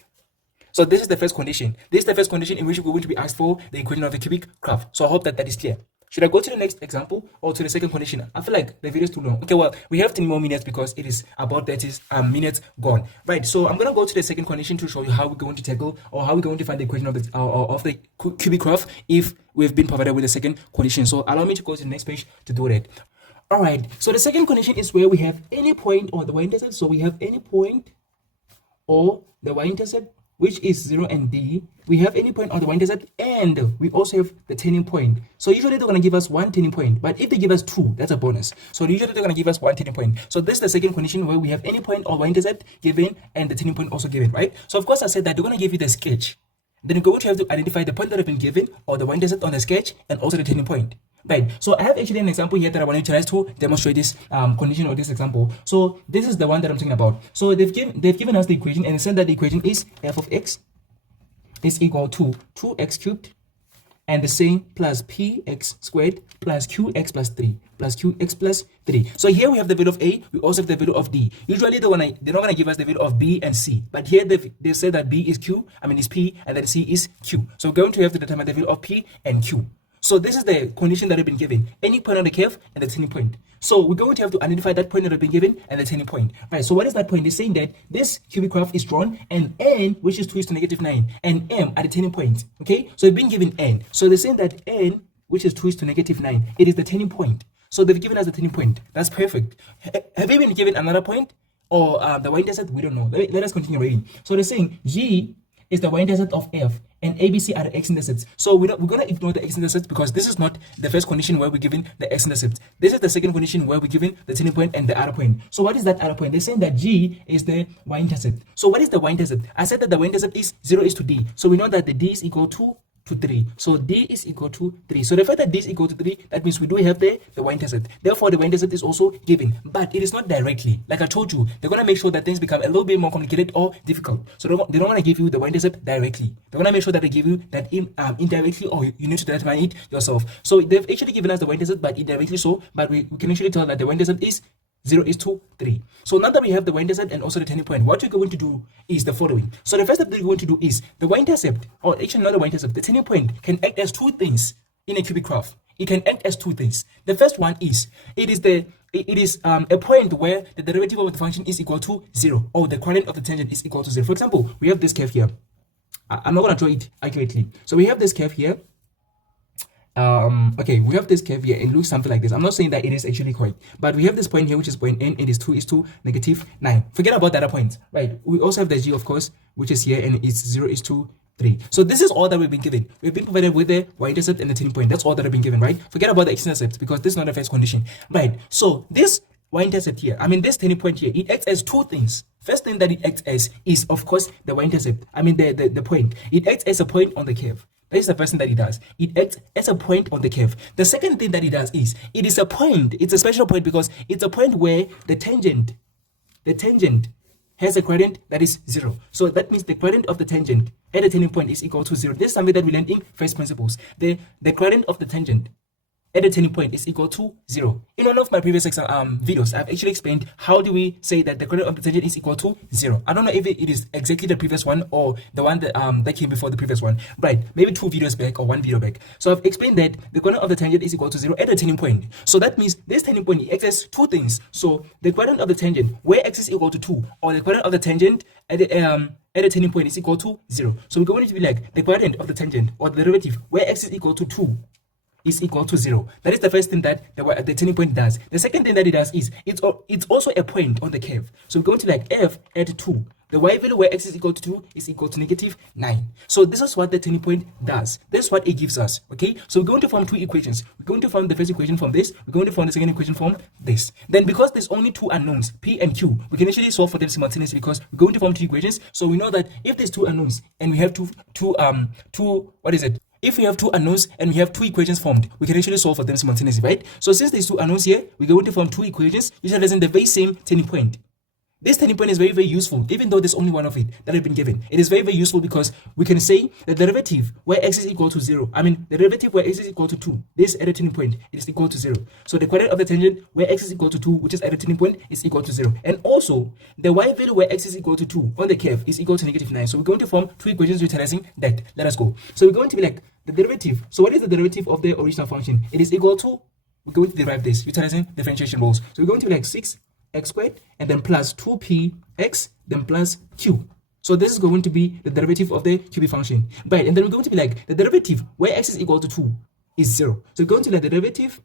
So this is the first condition. This is the first condition in which we're going to be asked for the equation of a cubic graph. So I hope that is clear. Should I go to the next example or to the second condition? I feel like the video is too long. Okay, well, we have 10 more minutes because it is about 30 minutes gone. Right, so I'm going to go to the second condition to show you how we're going to tackle or how we're going to find the equation of the cubic graph if we've been provided with the second condition. So allow me to go to the next page to do that. All right, so the second condition is where we have any point or the y-intercept. So we have any point or the y-intercept, which is 0 and d. We have any point on the y-intercept, and we also have the turning point. So usually they're going to give us 1 turning point, but if they give us 2, that's a bonus. So usually they're going to give us 1 turning point. So this is the second condition where we have any point or y-intercept given and the turning point also given, right? So of course I said that they're going to give you the sketch. Then you're going to have to identify the point that have been given or the y-intercept on the sketch and also the turning point. Right, so I have actually an example here that I want to utilize to demonstrate this condition or this example. So this is the one that I'm talking about. So they've given us the equation, and they said that the equation is f of x is equal to 2x cubed and the same plus px squared plus qx plus 3 plus qx plus 3. So here we have the value of a, we also have the value of d. Usually they're not going to give us the value of b and c, but here they said that b is is p, and then c is q. So we're going to have to determine the value of p and q. So this is the condition that have been given. Any point on the curve and the turning point. So we're going to have to identify that point that have been given and the turning point. Right, so what is that point? It's saying that this cubic graph is drawn and n, which is 2 to negative 9, and m at the turning point. Okay, so it's been given n. So they're saying that n, which is 2 to negative 9, it is the turning point. So they've given us the turning point. That's perfect. Have you been given another point or the y-intercept? We don't know. Let us continue reading. So they're saying g is the y-intercept of f, and ABC are the x-intercepts. So we're going to ignore the x-intercepts because this is not the first condition where we're given the x-intercept. This is the second condition where we're given the turning point and the other point. So what is that other point? They're saying that G is the y-intercept. So what is the y-intercept? I said that the y-intercept is 0 is to D. So we know that the D is equal to 3. So D is equal to 3. So the fact that D is equal to 3, that means we do have the y-intercept. Therefore, the y-intercept is also given, but it is not directly. Like I told you, they're going to make sure that things become a little bit more complicated or difficult. So they don't want to give you the y-intercept directly. They're going to make sure that they give you that indirectly, or you need to determine it yourself. So they've actually given us the y-intercept, but indirectly so, but we can actually tell that the y-intercept is 0 is to 3. So now that we have the y-intercept and also the turning point, what we're going to do is the following. So the first step that we're going to do is the y-intercept, or actually not the y-intercept, the turning point can act as two things in a cubic graph. It can act as two things. The first one is, it is a point where the derivative of the function is equal to 0, or the quadrant of the tangent is equal to 0. For example, we have this curve here. I'm not going to draw it accurately. So we have this curve here. Okay, we have this curve here and it looks something like this. I'm not saying that it is actually correct, but we have this point here, which is point N, it is 2 is to negative 9. Forget about the other points, right? We also have the G, of course, which is here, and it's 0 is to 3. So this is all that we've been given. We've been provided with the y-intercept and the turning point. That's all that I've been given, right? Forget about the x-intercept because this is not the first condition, right? So this y-intercept here, this turning point here, it acts as two things. First thing that it acts as is, of course, the y-intercept. The point. It acts as a point on the curve. That is the first thing that it does. It acts as a point on the curve. The second thing that it does is, it is a point. It's a special point because it's a point where the tangent has a gradient that is 0. So that means the gradient of the tangent at the turning point is equal to 0. This is something that we learned in first principles. The gradient of the tangent at the turning point is equal to 0. In one of my previous videos, I've actually explained how do we say that the gradient of the tangent is equal to 0. I don't know if it is exactly the previous one or the one that came before the previous one. Right, maybe 2 videos back or 1 video back. So I've explained that the gradient of the tangent is equal to 0 at the turning point. So that means this turning point acts as two things. So the gradient of the tangent where x is equal to 2, or the gradient of the tangent at the turning point is equal to 0. So we're going to be like the gradient of the tangent, or the derivative where x is equal to 2 is equal to 0. That is the first thing that the turning point does. The second thing that it does is it's also a point on the curve. So we're going to like f at 2. The y value where x is equal to 2 is equal to negative 9. So this is what the turning point does. This is what it gives us. Okay, so we're going to form two equations. We're going to form the first equation from this. We're going to form the second equation from this. Then because there's only two unknowns, p and q, we can actually solve for them simultaneously because we're going to form two equations. So we know that if there's two unknowns and we have if we have two unknowns and we have two equations formed, we can actually solve for them simultaneously, right? So since there's two unknowns here, we're going to form two equations which are the very same turning point. This turning point is very, very useful, even though there's only one of it that has been given. It is very, very useful because we can say the derivative where x is equal to 0, the derivative where x is equal to 2, this at the turning point is equal to 0. So the quadrant of the tangent where x is equal to 2, which is at the turning point, is equal to 0. And also, the y value where x is equal to 2 on the curve is equal to negative 9. So we're going to form two equations utilizing that. Let us go. So we're going to be like the derivative. So what is the derivative of the original function? It is equal to, we're going to derive this utilizing differentiation rules. So we're going to be like 6x squared and then plus 2px then plus q. So this is going to be the derivative of the cubic function. Right, and then we're going to be like the derivative where x is equal to 2 is 0. So we're going to like the derivative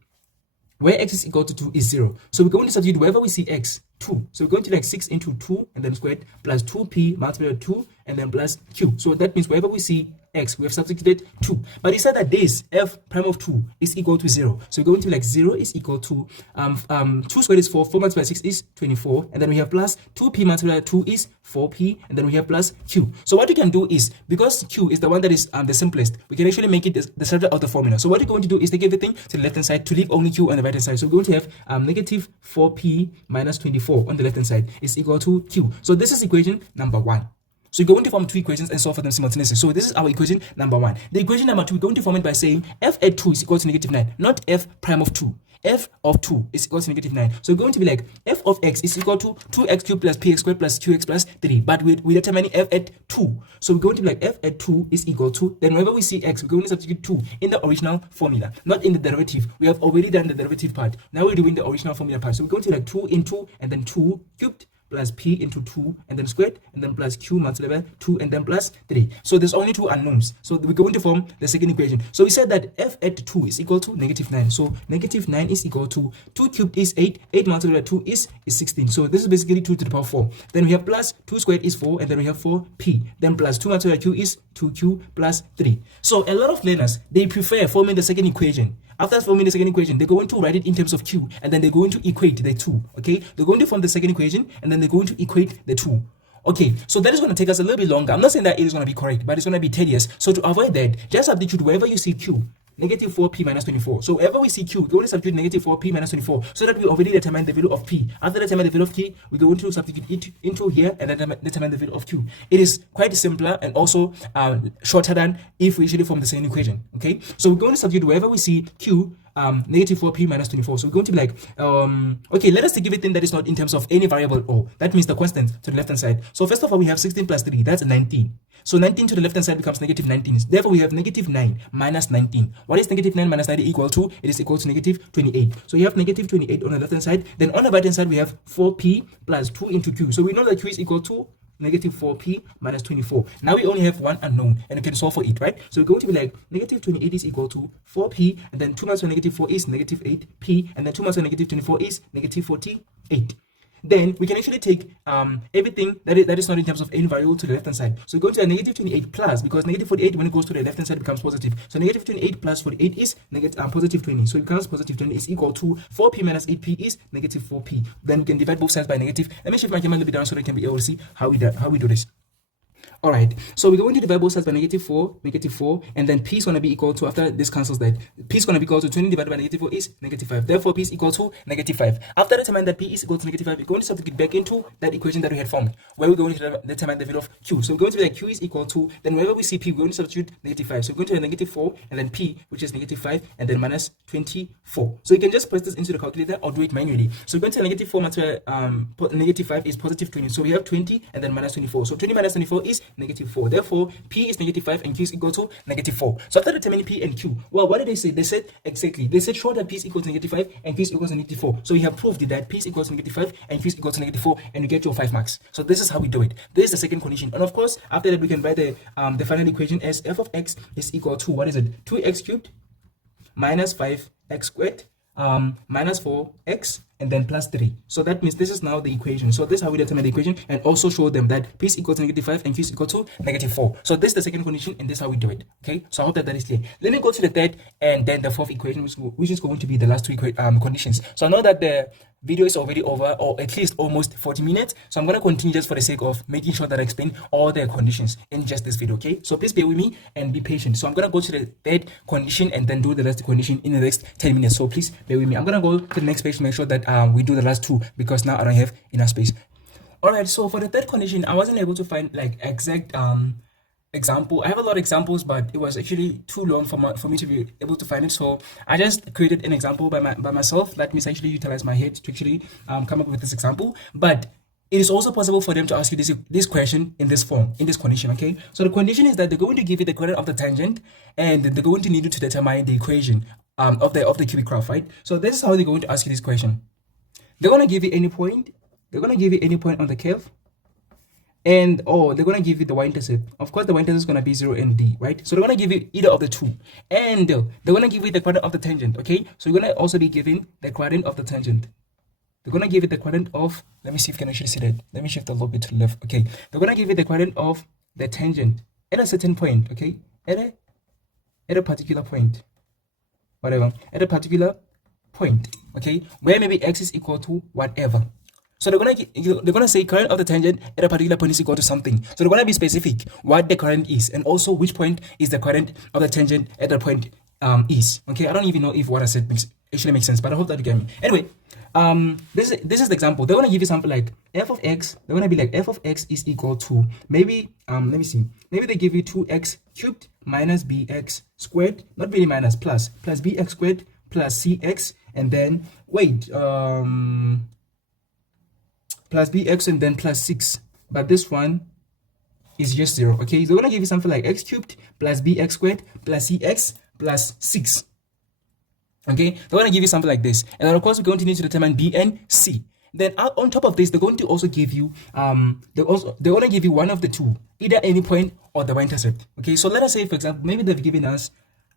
where x is equal to 2 is 0. So we're going to substitute wherever we see x, 2. So we're going to like 6 into 2 and then squared plus 2p multiplied by 2 and then plus q. So that means wherever we see x, we have substituted 2. But it said that this f prime of 2 is equal to 0. So we're going to be like 0 is equal to 2 squared is 4, 4 multiplied by 6 is 24, and then we have plus 2p multiplied by 2 is 4p, and then we have plus q. So what we can do is, because q is the one that is the simplest, we can actually make it the center of the formula. So what we're going to do is take everything to the left hand side to leave only q on the right hand side. So we're going to have negative 4p minus 24 on the left hand side is equal to q. So this is equation number 1. So you're going to form two equations and solve for them simultaneously. So this is our equation number 1. The equation number 2, we're going to form it by saying f at 2 is equal to negative 9, not f prime of 2. F of 2 is equal to negative 9. So we're going to be like f of x is equal to 2x cubed plus px squared plus qx plus 3. But we're determining f at 2. So we're going to be like f at 2 is equal to, then whenever we see x, we're going to substitute 2 in the original formula, not in the derivative. We have already done the derivative part. Now we're doing the original formula part. So we're going to like 2 into and then 2 cubed plus p into 2 and then squared, and then plus q multiplied by 2 and then plus 3. So there's only two unknowns. So we're going to form the second equation. So we said that f at 2 is equal to -9. So -9 is equal to 2 cubed is 8. 8 multiplied by 2 is 16. So this is basically 2 to the power 4. Then we have plus 2 squared is 4, and then we have 4p. Then plus 2 multiplied by q is 2q plus 3. So a lot of learners, they prefer forming the second equation. After forming the second equation, they're going to write it in terms of q, and then they're going to equate the two. Okay, they're going to form the second equation, and then they're going to equate the two. Okay, so that is going to take us a little bit longer. I'm not saying that it is going to be correct, but it's going to be tedious. So to avoid that, just substitute wherever you see q. -4p minus 24. So wherever we see q, we're going to substitute -4p minus 24, so that we already determine the value of p. After determining the value of p, we're going to substitute it into here and then determine the value of q. It is quite simpler and also shorter than if we actually form the same equation. Okay, so we're going to substitute wherever we see q, -4p minus 24. So we're going to be like, okay, let us take everything that is not in terms of any variable o. That means the constant to the left hand side. So first of all, we have 16 plus 3, that's 19. So 19 to the left hand side becomes -19. Therefore, we have -9 minus 19. What is -9 minus 19 equal to? It is equal to -28. So you have -28 on the left hand side. Then on the right hand side, we have 4p plus 2 into q. So we know that q is equal to -4p minus 24. Now we only have one unknown, and we can solve for it, right? So we're going to be like -28 is equal to 4p, and then 2 minus -4 is -8p, and then 2 minus -24 is -48. Then we can actually take everything that is not in terms of any variable to the left hand side. So we're going to a -28 plus, because -48 when it goes to the left hand side becomes positive. So -28 plus 48 is positive 20. So it becomes positive 20 is equal to 4p minus 8p is -4p. Then we can divide both sides by negative. Let me shift my camera a little bit down so that you can be able to see how we do this. Alright, so we're going to divide both sides by -4, and then p is going to be equal to, after this cancels that, p is going to be equal to 20 divided by -4 is -5. Therefore, p is equal to -5. After determining that p is equal to -5, we're going to substitute back into that equation that we had formed, where we're going to determine the value of q. So we're going to be like q is equal to, then wherever we see p, we're going to substitute -5. So we're going to have -4, and then p, which is -5, and then minus 24. So you can just press this into the calculator or do it manually. So we're going to have -4 multiplied -5 is positive 20. So we have 20 and then minus 24. So 20 minus 24 is -4. Therefore, p is -5 and q is equal to -4. So after determining p and q, well, what did they say? They said exactly. They said show that p is equal to -5 and q is equal to -4. So we have proved that p is equal to -5 and q is equal to -4, and you get your 5 marks. So this is how we do it. This is the second condition. And of course, after that, we can write the final equation as f of x is equal to, what is it? 2x cubed minus 5x squared minus 4x and then plus 3. So that means this is now the equation. So this is how we determine the equation, and also show them that p is equal to -5 and q is equal to -4. So this is the second condition, and this is how we do it. Okay, so I hope that is clear. Let me go to the third and then the fourth equation, which is going to be the last two conditions. So I know that the video is already over, or at least almost 40 minutes. So I'm going to continue just for the sake of making sure that I explain all the conditions in just this video. Okay, so please bear with me and be patient. So I'm going to go to the third condition and then do the last condition in the next 10 minutes. So please bear with me. I'm going to go to the next page to make sure that we do the last two, because now I don't have enough space. Alright, so for the third condition, I wasn't able to find like exact example. I have a lot of examples, but it was actually too long for me to be able to find it. So I just created an example by myself. That means I actually utilize my head to actually come up with this example. But it is also possible for them to ask you this question in this form, in this condition. Okay, so the condition is that they're going to give you the quadrant of the tangent, and they're going to need you to determine the equation of the cubic graph, right? So this is how they're going to ask you this question. They're going to give you any point. They're going to give you any point on the curve, and they're going to give you the y-intercept. Of course, the y-intercept is going to be 0 and d, right? So they're going to give you either of the two, and they're going to give you the quadrant of the tangent. Okay, so you're going to also be given the quadrant of the tangent. They're going to give you the quadrant of, let me see if you can actually see that. Let me shift a little bit to the left. Okay, they're going to give you the quadrant of the tangent at a certain point. Okay, at a particular point, whatever, at a particular point. Okay, where maybe x is equal to whatever. So they're gonna say current of the tangent at a particular point is equal to something. So they're gonna be specific what the current is, and also which point is the current of the tangent at that point is. Okay, I don't even know if what I said actually makes sense, but I hope that you get me. Anyway, this is the example. They're gonna give you something like f of x. They're gonna be like f of x is equal to maybe let me see. Maybe they give you 2x cubed minus bx squared, not really minus, plus bx squared plus cx, and then wait, plus bx and then plus 6, but this one is just 0. Okay, they're gonna give you something like x cubed plus bx squared plus cx plus 6. Okay, they're gonna give you something like this, and then of course we're going to need to determine b and c. Then on top of this, they're going to also give you they're going to give you one of the two, either any point or the y-intercept. Okay, so let us say, for example, maybe they've given us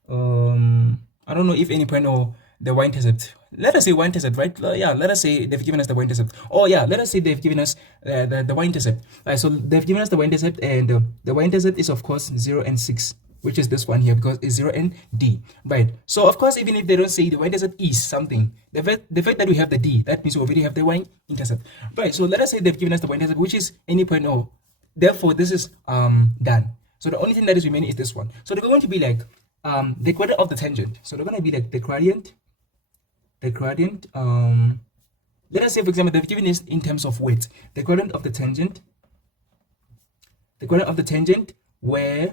I don't know if any point or the y-intercept. Let us say y-intercept, right? Yeah, let us say they've given us the y-intercept. Oh yeah, let us say they've given us the y-intercept. Right, so they've given us the y-intercept, and the y-intercept is of course 0 and 6, which is this one here, because it's 0 and d, right? So of course, even if they don't say the y-intercept is something, the fact that we have the d, that means we already have the y-intercept, right? So let us say they've given us the y-intercept, which is any point O. Therefore, this is done. So the only thing that is remaining is this one. So they're going to be like the gradient of the tangent. So they're going to be like the gradient. Let us say, for example, they've given this in terms of width. The gradient of the tangent. Where,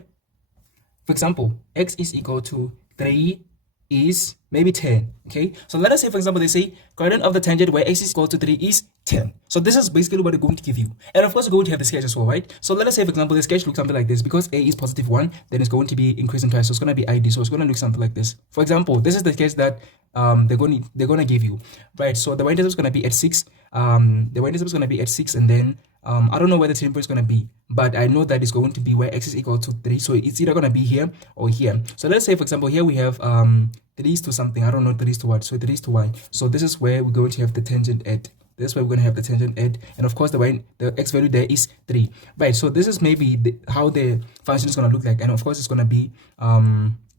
for example, x is equal to 3 is maybe 10. Okay, so let us say, for example, they say gradient of the tangent where x is equal to 3 is 10. So this is basically what they're going to give you. And of course, we're going to have the sketch as well, right? So let us say, for example, the sketch looks something like this. Because a is positive 1, then it's going to be increasing twice. So it's going to be id. So it's going to look something like this. For example, this is the sketch that they're going to give you, right? So the y-intercept is going to be at 6. The y-intercept is going to be at 6, and then I don't know where the temper is going to be, but I know that it's going to be where x is equal to 3. So it's either going to be here or here. So let's say, for example, here we have 3 to something. I don't know 3 to what. So 3 to y. So this is where we're going to have the tangent at. This is where we're going to have the tangent at. And of course, the x value there is 3. Right. So this is maybe how the function is going to look like. And of course, it's going to be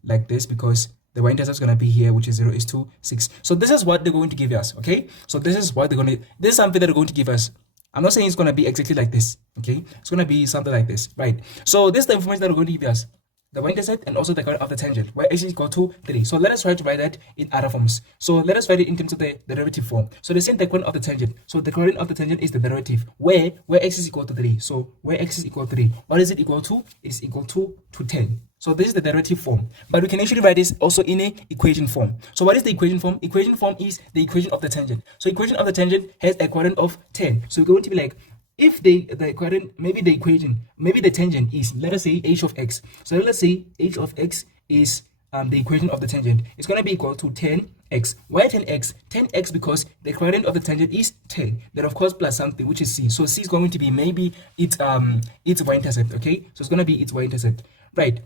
like this, because the y-intercept is going to be here, which is 0 is to 6. So this is what they're going to give us. Okay. So this is what they're going to, this is something that they're going to give us. I'm not saying it's going to be exactly like this, okay? It's going to be something like this, right? So this is the information that we're going to give us. The y-intercept and also the gradient of the tangent, where x is equal to 3. So let us try to write that in other forms. So let us write it in terms of the derivative form. So they say the gradient of the tangent. So the gradient of the tangent is the derivative, where x is equal to 3. So where x is equal to 3, what is it equal to? It's equal to 10. So this is the derivative form, but we can actually write this also in a equation form. So what is the equation form? Equation form is the equation of the tangent. So equation of the tangent has a quadrant of 10. So we're going to be like, if the quadrant, maybe the tangent is, let us say, h of x. So let's say h of x is the equation of the tangent. It's going to be equal to 10x. Why 10x? 10x because the quadrant of the tangent is 10. Then of course plus something, which is c. So c is going to be maybe its y-intercept. Okay, so it's going to be its y-intercept, right?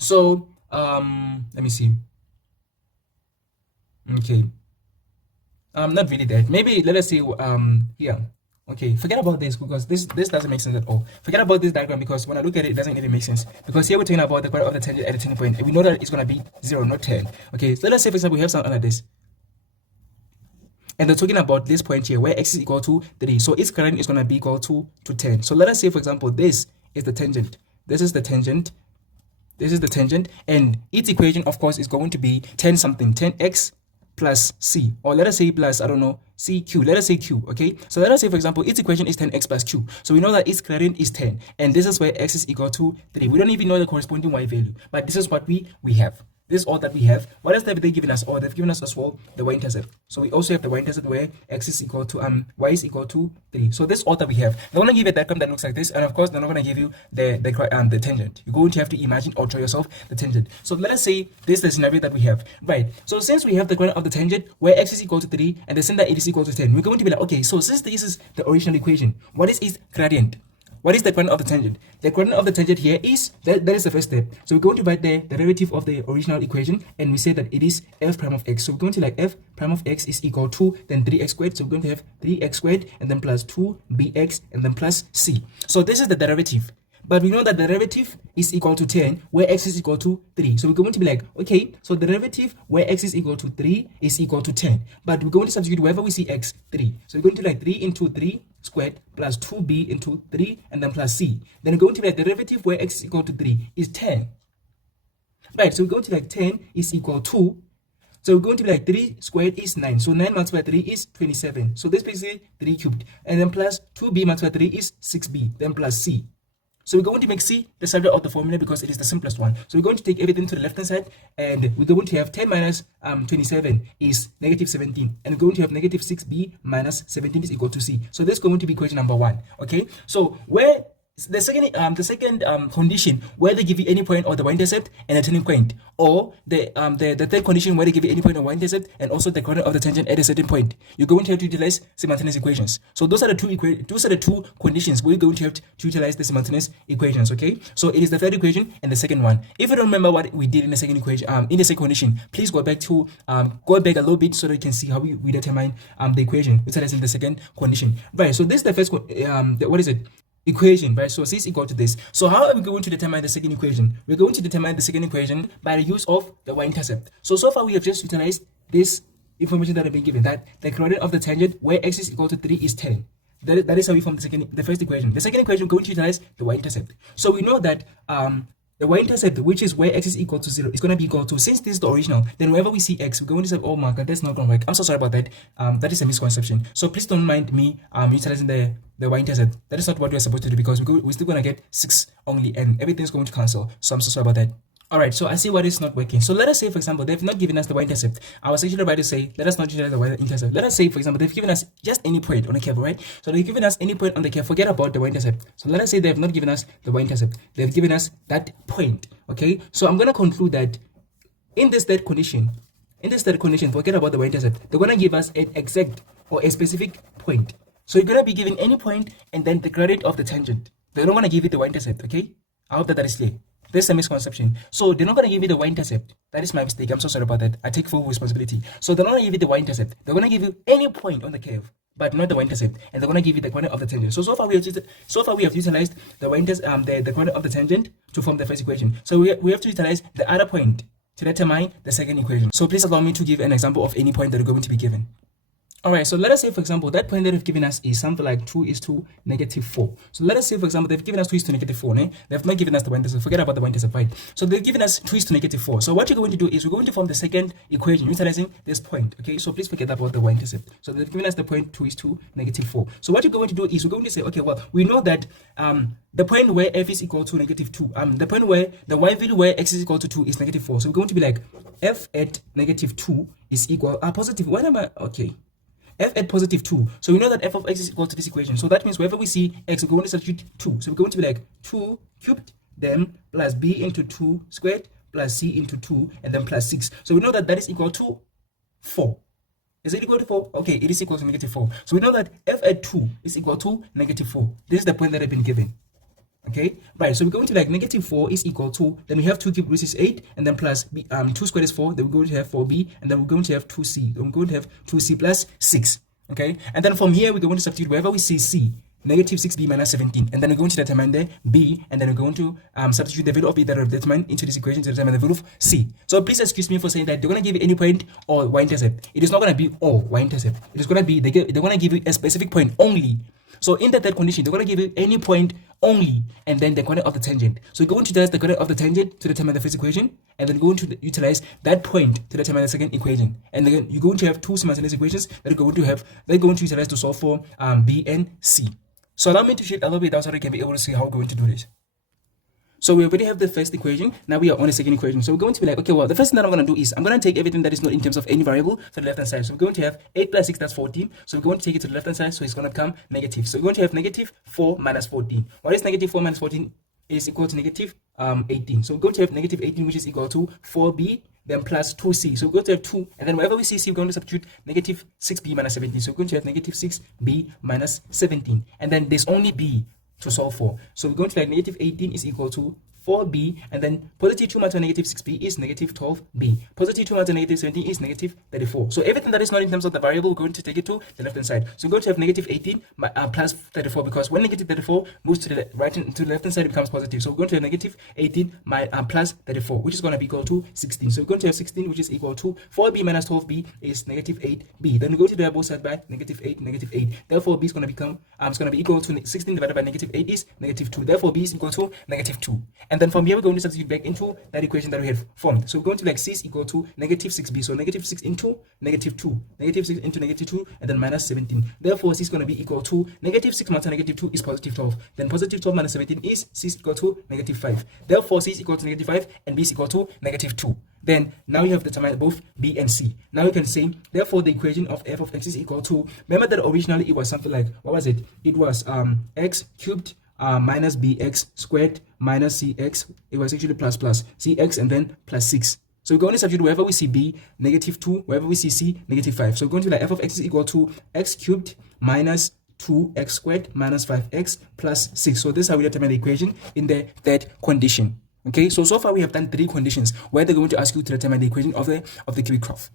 So let me see. Okay, not really that. Maybe let us see here. Okay, forget about this, because this doesn't make sense at all. Forget about this diagram, because when I look at it, it doesn't even make sense. Because here we're talking about the quadrant of the tangent at a turning point, and we know that it's gonna be 0, not 10. Okay, so let's say, for example, we have something like this, and they're talking about this point here where x is equal to 3. So its gradient is gonna be equal to 10. So let us say, for example, this is the tangent. This is the tangent. This is the tangent, and its equation, of course, is going to be 10 something, 10x plus c, or let us say plus, I don't know, cq. Let us say q. Okay, so let us say, for example, its equation is 10x plus q. So we know that its gradient is 10, and this is where x is equal to 3. We don't even know the corresponding y value, but this is what we have. This is all that we have. What else have they given us? Oh, they've given us as well the y-intercept. So we also have the y-intercept where x is equal to y is equal to 3. So this is all that we have. They're going to give you a diagram that looks like this, and of course they're not going to give you the tangent. You're going to have to imagine or draw yourself the tangent. So let us say this is the scenario that we have, right? So since we have the gradient of the tangent where x is equal to 3 and the center it is equal to 10, we're going to be like, okay, so since this is the original equation, what is its gradient? What is the gradient of the tangent? The gradient of the tangent here is, that is the first step. So we're going to write the derivative of the original equation, and we say that it is f prime of x. So we're going to like f prime of x is equal to then 3x squared. So we're going to have 3x squared and then plus 2bx and then plus c. So this is the derivative. But we know that the derivative is equal to 10 where x is equal to 3. So we're going to be like, okay, so the derivative where x is equal to 3 is equal to 10. But we're going to substitute wherever we see x, 3. So we're going to like 3 into 3 squared plus 2b into 3 and then plus c. Then we're going to be like the derivative where x is equal to 3 is 10. Right, so we're going to like 10 is equal to, so we're going to be like 3 squared is 9. So 9 multiplied by 3 is 27. So this basically 3 cubed. And then plus 2b multiplied by 3 is 6b. Then plus c. So we're going to make c the subject of the formula because it is the simplest one. So we're going to take everything to the left hand side, and we're going to have 10 minus 27 is negative 17. And we're going to have negative 6b minus 17 is equal to c. So this is going to be equation number 1. Okay, so where the second condition where they give you any point or the y-intercept and a turning point, or the third condition where they give you any point or y-intercept and also the coordinate of the tangent at a certain point, you're going to have to utilize simultaneous equations. So those are the two conditions where you're going to have to utilize the simultaneous equations. Okay, so it is the third equation and the second one. If you don't remember what we did in the second equation, in the second condition, please go back a little bit so that you can see how we determine the equation utilizing the second condition. Right, so this is the first equation, right? So c is equal to this. So how are we going to determine the second equation? We're going to determine the second equation by the use of the y-intercept. So far we have just utilized this information that have been given, that the coordinate of the tangent where x is equal to 3 is 10. That is how we form the first equation. The second equation, we're going to utilize the y-intercept. So we know that the y-intercept, which is where x is equal to 0, is going to be equal to, since this is the original, then whenever we see x, we're going to say, oh my god, that's not going to work. I'm so sorry about that. That is a misconception. So please don't mind me utilizing the y-intercept. That is not what we're supposed to do, because we're still going to get 6 only, and everything's going to cancel. So I'm so sorry about that. Alright, so I see what is not working. So let us say, for example, they've not given us the y-intercept. I was actually about to say, let us not utilize the y-intercept. Let us say, for example, they've given us just any point on the curve, right? So they've given us any point on the curve. Forget about the y-intercept. So let us say they have not given us the y-intercept. They've given us that point, okay? So I'm going to conclude that in this third condition, forget about the y-intercept. They're going to give us an exact or a specific point. So you're going to be given any point and then the coordinate of the tangent. They don't want to give you the y-intercept, okay? I hope that is clear. There's a misconception. So they're not going to give you the y-intercept. That is my mistake. I'm so sorry about that. I take full responsibility. So they're not going to give you the y-intercept. They're going to give you any point on the curve, but not the y-intercept. And they're going to give you the coordinate of the tangent. So far we have utilized the y-intercept, the coordinate of the tangent to form the first equation. So we have to utilize the other point to determine the second equation. So please allow me to give an example of any point that is going to be given. Alright, so let us say, for example, that point that they've given us is something like 2 is to negative 4. So let us say, for example, they've given us 2 is to negative 4. They have not given us the y-intercept. Forget about the y-intercept, right? So they've given us 2 is to negative 4. So what you're going to do is we're going to form the second equation utilizing this point. Okay, so please forget about the y-intercept. So they've given us the point 2 is to negative 4. So what you're going to do is we're going to say, okay, well, we know that the point where f is equal to negative 2, the point where the y value where x is equal to 2 is negative 4. So we're going to be like f at negative 2 is equal positive. What am I? Okay. F at positive 2. So we know that f of x is equal to this equation. So that means wherever we see x, we're going to substitute 2. So we're going to be like 2 cubed, then plus b into 2 squared, plus c into 2, and then plus 6. So we know that that is equal to 4. Is it equal to 4? Okay, it is equal to negative 4. So we know that f at 2 is equal to negative 4. This is the point that I've been given. Okay, right, so we're going to like negative 4 is equal to, then we have 2 cubed, which is 8, and then plus b, 2 squared is 4, then we're going to have 4b, and then we're going to have 2c, then we're going to have 2c plus 6, okay, and then from here we're going to substitute wherever we see c, negative 6b minus 17, and then we're going to determine the b, and then we're going to substitute the value of b that are determined into this equation to determine the value of c. So please excuse me for saying that they're going to give you any point or y-intercept. It is not going to be all y-intercept. It is going to be, they're going to give you a specific point only. So in the third condition, they're going to give you any point only, and then the coordinate of the tangent. So you're going to utilize the coordinate of the tangent to determine the first equation, and then you're going to utilize that point to determine the second equation. And then you're going to have two simultaneous equations that you're going to utilize to solve for b and c. So allow me to shade a little bit down so that you can be able to see how we're going to do this. So we already have the first equation. Now we are on the second equation. So we're going to be like, okay, well, the first thing that I'm going to do is I'm going to take everything that is not in terms of any variable to the left hand side. So we're going to have 8 plus 6, that's 14. So we're going to take it to the left hand side. So it's going to become negative. So we're going to have negative 4 minus 14. What is negative 4 minus 14? Is equal to negative 18. So we're going to have negative 18, which is equal to 4b, then plus 2c. So we're going to have 2, and then wherever we see c, we're going to substitute negative 6b minus 17. So we're going to have negative 6b minus 17. And then there's only b to solve for. So we're going to like negative 18 is equal to 4b, and then positive 2 minus negative 6b is negative 12b. Positive 2 minus negative 17 is negative 34. So everything that is not in terms of the variable, we're going to take it to the left hand side. So we're going to have negative 18 plus 34, because when negative 34 moves to the right to the left hand side, it becomes positive. So we're going to have negative 18 plus 34, which is going to be equal to 16. So we're going to have 16, which is equal to 4b minus 12b is negative 8b. Then we go to the both sides by negative 8, negative 8. Therefore, b is going to become it's going to be equal to 16 divided by negative 8 is negative 2. Therefore, b is equal to negative 2. And then from here, we're going to substitute back into that equation that we have formed. So we're going to like c is equal to negative 6b. So negative 6 into negative 2. Negative 6 into negative 2, and then minus 17. Therefore, c is going to be equal to negative 6 minus negative 2 is positive 12. Then positive 12 minus 17 is c is equal to negative 5. Therefore, c is equal to negative 5, and b is equal to negative 2. Then now you have determined both b and c. Now you can say, therefore, the equation of f of x is equal to, remember that originally it was something like, what was it? It was x cubed minus bx squared minus cx, it was actually plus cx and then plus 6. So we're going to substitute wherever we see b, negative 2, wherever we see c, negative 5. So we're going to be like f of x is equal to x cubed minus 2x squared minus 5x plus 6. So this is how we determine the equation in the third condition. Okay, so far we have done 3 conditions where they're going to ask you to determine the equation of the cubic graph.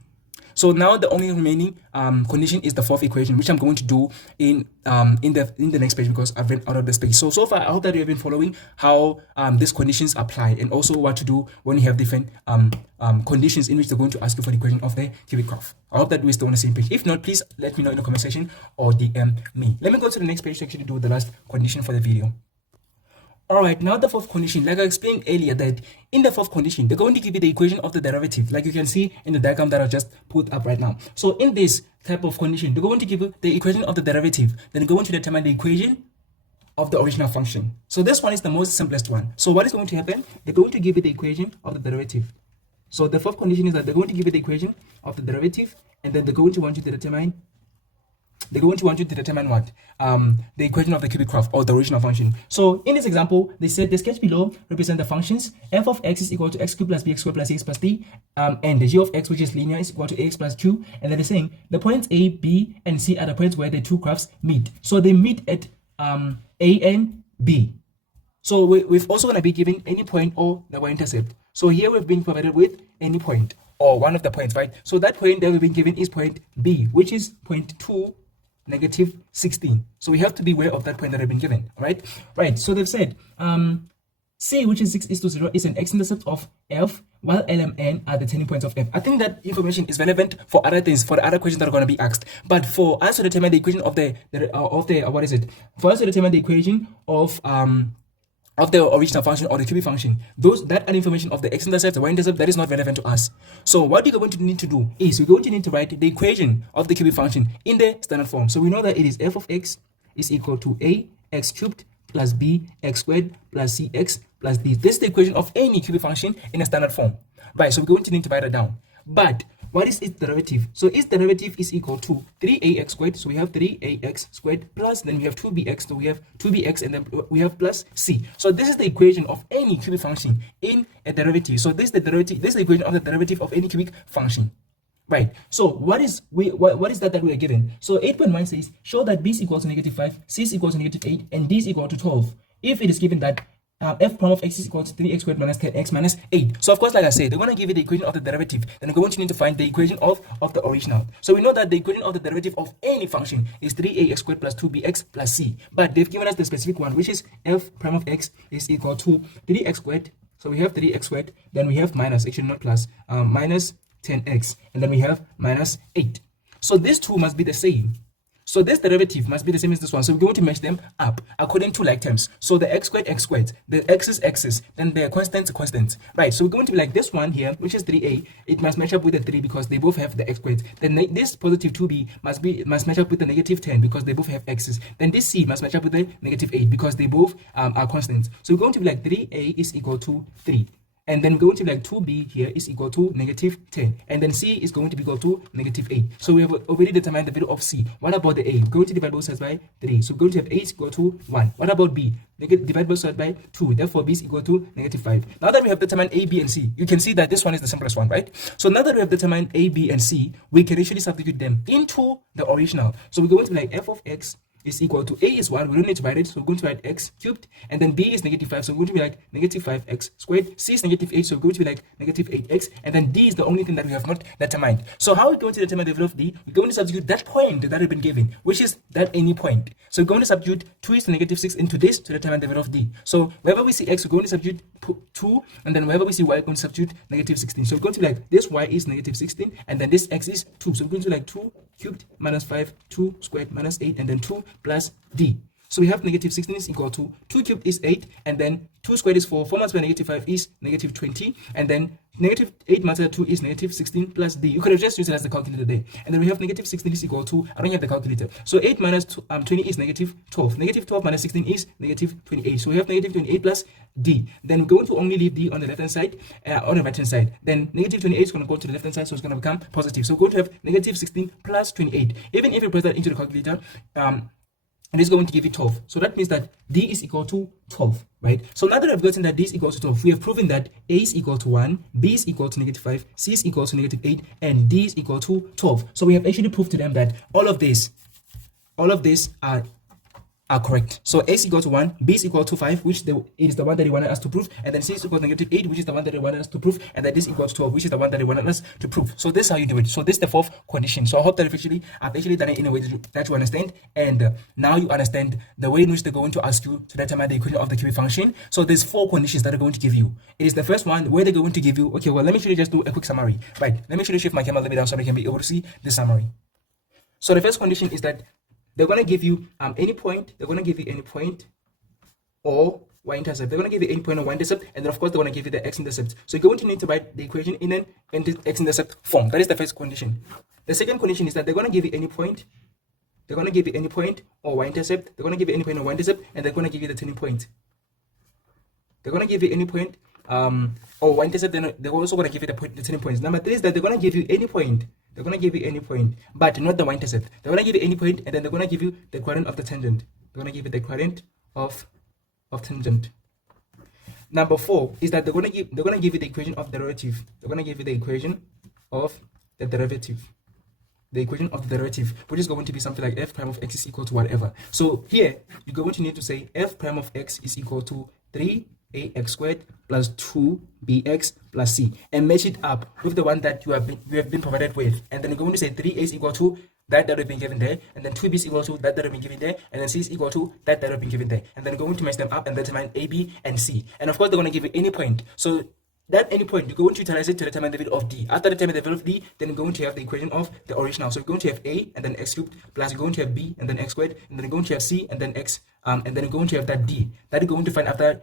So now the only remaining condition is the fourth equation, which I'm going to do in the next page because I've run out of the space. So far I hope that you have been following how these conditions apply, and also what to do when you have different conditions in which they're going to ask you for the equation of the cubic graph. I hope that we're still on the same page. If not, please let me know in the comment section or DM me. Let me go to the next page to actually do the last condition for the video. Alright, now the fourth condition, like I explained earlier, that in the fourth condition, they're going to give you the equation of the derivative, like you can see in the diagram that I just put up right now. So in this type of condition, they're going to give you the equation of the derivative, then they're going to determine the equation of the original function. So this one is the most simplest one. So what is going to happen? They're going to give you the equation of the derivative. So the fourth condition is that they're going to give you the equation of the derivative, and then they're going to want you to determine what? The equation of the cubic graph, or the original function. So in this example, they said the sketch below represent the functions f of x is equal to x cubed plus bx squared plus cx plus d, and the g of x, which is linear, is equal to ax plus q. And then they're saying the points a, b, and c are the points where the two graphs meet. So they meet at a and b. So we've also going to be given any point or the y-intercept. So here we've been provided with any point or one of the points, right? So that point that we've been given is point b, which is point 2, negative 16. So we have to be aware of that point that I've been given. Right. So they've said c, which is 6 is to 0, is an x-intercept of f, while L and N are the turning points of f. I think that information is relevant for other things, for the other questions that are going to be asked. But for us to determine the equation of the what is it? For us to determine the equation of the original function or the cubic function, that information of the x-intercept, the y-intercept, that is not relevant to us. So what we're going to need to do is we're going to need to write the equation of the cubic function in the standard form. So we know that it is f of x is equal to a x cubed plus b x squared plus cx plus d. This is the equation of any cubic function in a standard form. Right, so we're going to need to write it down. But what is its derivative? So its derivative is equal to 3ax squared. So we have 3ax squared plus, then we have 2bx. So we have 2bx, and then we have plus c. So this is the equation of any cubic function in a derivative. So this is the derivative. This is the equation of the derivative of any cubic function. Right. So what is that we are given? So 8.1 says show that b is equal to negative 5, c is equal to negative 8, and d is equal to 12. If it is given that f prime of x is equal to 3x squared minus 10x minus 8. So of course, like I said, they're going to give you the equation of the derivative. Then we're going to need to find the equation of the original. So we know that the equation of the derivative of any function is 3ax squared plus 2bx plus c. But they've given us the specific one, which is f prime of x is equal to 3x squared. So we have 3x squared, then we have minus, actually not plus, minus 10x, and then we have minus 8. So these two must be the same. So this derivative must be the same as this one. So we're going to match them up according to like terms. So the x squared, the x is x's, then the constants. Right, so we're going to be like this one here, which is 3a. It must match up with the 3 because they both have the x squared. Then this positive 2b must match up with the negative 10 because they both have x's. Then this c must match up with the negative 8 because they both are constants. So we're going to be like 3a is equal to 3. And then we're going to be like 2b here is equal to negative 10. And then c is going to be equal to negative 8. So we have already determined the value of c. What about the a? We're going to divide both sides by 3. So we're going to have a is equal to 1. What about b? Divide both sides by 2. Therefore, b is equal to negative 5. Now that we have determined a, b, and c, you can see that this one is the simplest one, right? So now that we have determined a, b, and c, we can actually substitute them into the original. So we're going to be like f of x is equal to a is 1, we don't need to write it, so we're going to write x cubed, and then b is negative 5, so we're going to be like negative 5x squared, c is negative 8, so we're going to be like negative 8x, and then d is the only thing that we have not determined. So how are we going to determine the value of d? We're going to substitute that point that we've been given, which is that any point. So we're going to substitute 2 is to negative 6 into this to determine the value of d. So wherever we see x, we're going to substitute 2, and then wherever we see y, we're going to substitute negative 16. So we're going to be like this y is negative 16, and then this x is 2. So we're going to be like 2 cubed minus 5, 2 squared minus 8, and then 2 plus d. So we have negative 16 is equal to 2 cubed is 8, and then 2 squared is 4, 4 multiplied by negative 5 is negative 20, and then negative 8 multiplied by 2 is negative 16 plus d. You could have just used it as the calculator there. And then we have negative 16 is equal to, I don't have the calculator, so 8 minus 20 is negative 12. Negative 12 minus 16 is negative 28. So we have negative 28 plus d. Then we're going to only leave d on the left hand side, on the right hand side. Then negative 28 is going to go to the left hand side, so it's going to become positive. So we're going to have negative 16 plus 28. Even if you put that into the calculator, and it's going to give you 12. So that means that D is equal to 12, right? So now that I've gotten that D is equal to 12, we have proven that A is equal to 1, B is equal to -5, C is equal to -8, and D is equal to 12. So we have actually proved to them that all of these are correct. So A is equal to 1, B is equal to 5, which it is the one that they wanted us to prove, and then C is equal to -8, which is the one that they wanted us to prove, and then this is equal to 12, which is the one that they wanted us to prove. So this is how you do it. So this is the fourth condition. So I hope that I've actually done it in a way that you understand, and now you understand the way in which they're going to ask you to determine the equation of the cubic function. So there's 4 conditions that they're going to give you. It is the first one where they're going to give you, okay, well, let me actually just do a quick summary. Right, let me actually shift my camera a little bit down so we can be able to see the summary. So the first condition is that they're going to give you any point, they're going to give you any point or y-intercept. They're going to give you any point or y-intercept, and then of course they're going to give you the x-intercept. So you're going to need to write the equation in an x-intercept form. That is the first condition. The second condition is that they're going to give you any point, they're going to give you any point or y-intercept, they're going to give you any point or y-intercept, and they're going to give you the turning point. They're going to give you any point or y-intercept, then they're also going to give you the turning points. Number 3 is that they're going to give you any point. They're going to give you any point, but not the y-intercept. They're going to give you any point, and then they're going to give you the quadrant of the tangent. They're going to give you the quadrant of tangent. Number 4 is that they're going to give you the equation of derivative. They're going to give you the equation of the derivative. The equation of the derivative, which is going to be something like f prime of x is equal to whatever. So here you're going to need to say f prime of x is equal to 3ax squared plus 2bx plus c, and match it up with the one that you have been provided with, and then you're going to say 3a is equal to that have been given there, and then 2b is equal to that have been given there, and then c is equal to that have been given there, and then you're going to match them up and determine a, b, and c. And of course they're going to give you any point. So that any point, you're going to utilize it to determine the value of d. After determining the value of d, then you're going to have the equation of the original. So you're going to have a and then x cubed, plus you're going to have b and then x squared, and then you're going to have c and then x, and then you're going to have that d that you're going to find after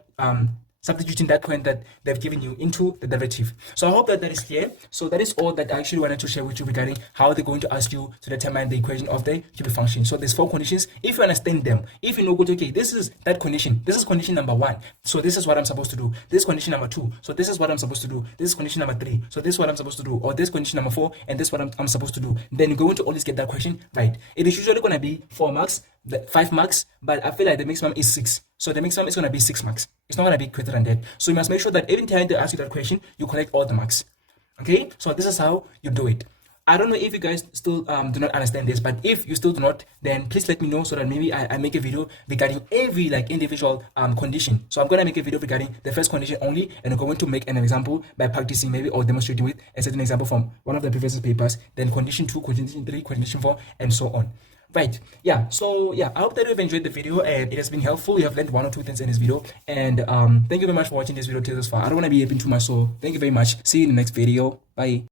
substituting that point that they've given you into the derivative. So I hope that is clear. So that is all that I actually wanted to share with you regarding how they're going to ask you to determine the equation of the cubic function. So there's 4 conditions. If you understand them, if you know, okay, this is that condition, this is condition number 1, so this is what I'm supposed to do. This is condition number 2, so this is what I'm supposed to do. This is condition number 3, so this is what I'm supposed to do. Or this condition number 4, and this is what I'm supposed to do. Then you're going to always get that question right. It is usually going to be 4 marks, 5 marks, but I feel like the maximum is 6. So the maximum is going to be 6 marks. It's not going to be greater than that. So you must make sure that every time they ask you that question, you collect all the marks. Okay? So this is how you do it. I don't know if you guys still do not understand this, but if you still do not, then please let me know so that maybe I make a video regarding every individual condition. So I'm going to make a video regarding the first condition only, and I'm going to make an example by practicing maybe or demonstrating with a certain example from one of the previous papers, then condition 2, condition 3, condition 4, and so on. Right, yeah, so yeah, I hope that you've enjoyed the video and it has been helpful. You have learned 1 or 2 things in this video, and thank you very much for watching this video till this far. I don't want to be yaping too much, so thank you very much. See you in the next video. Bye.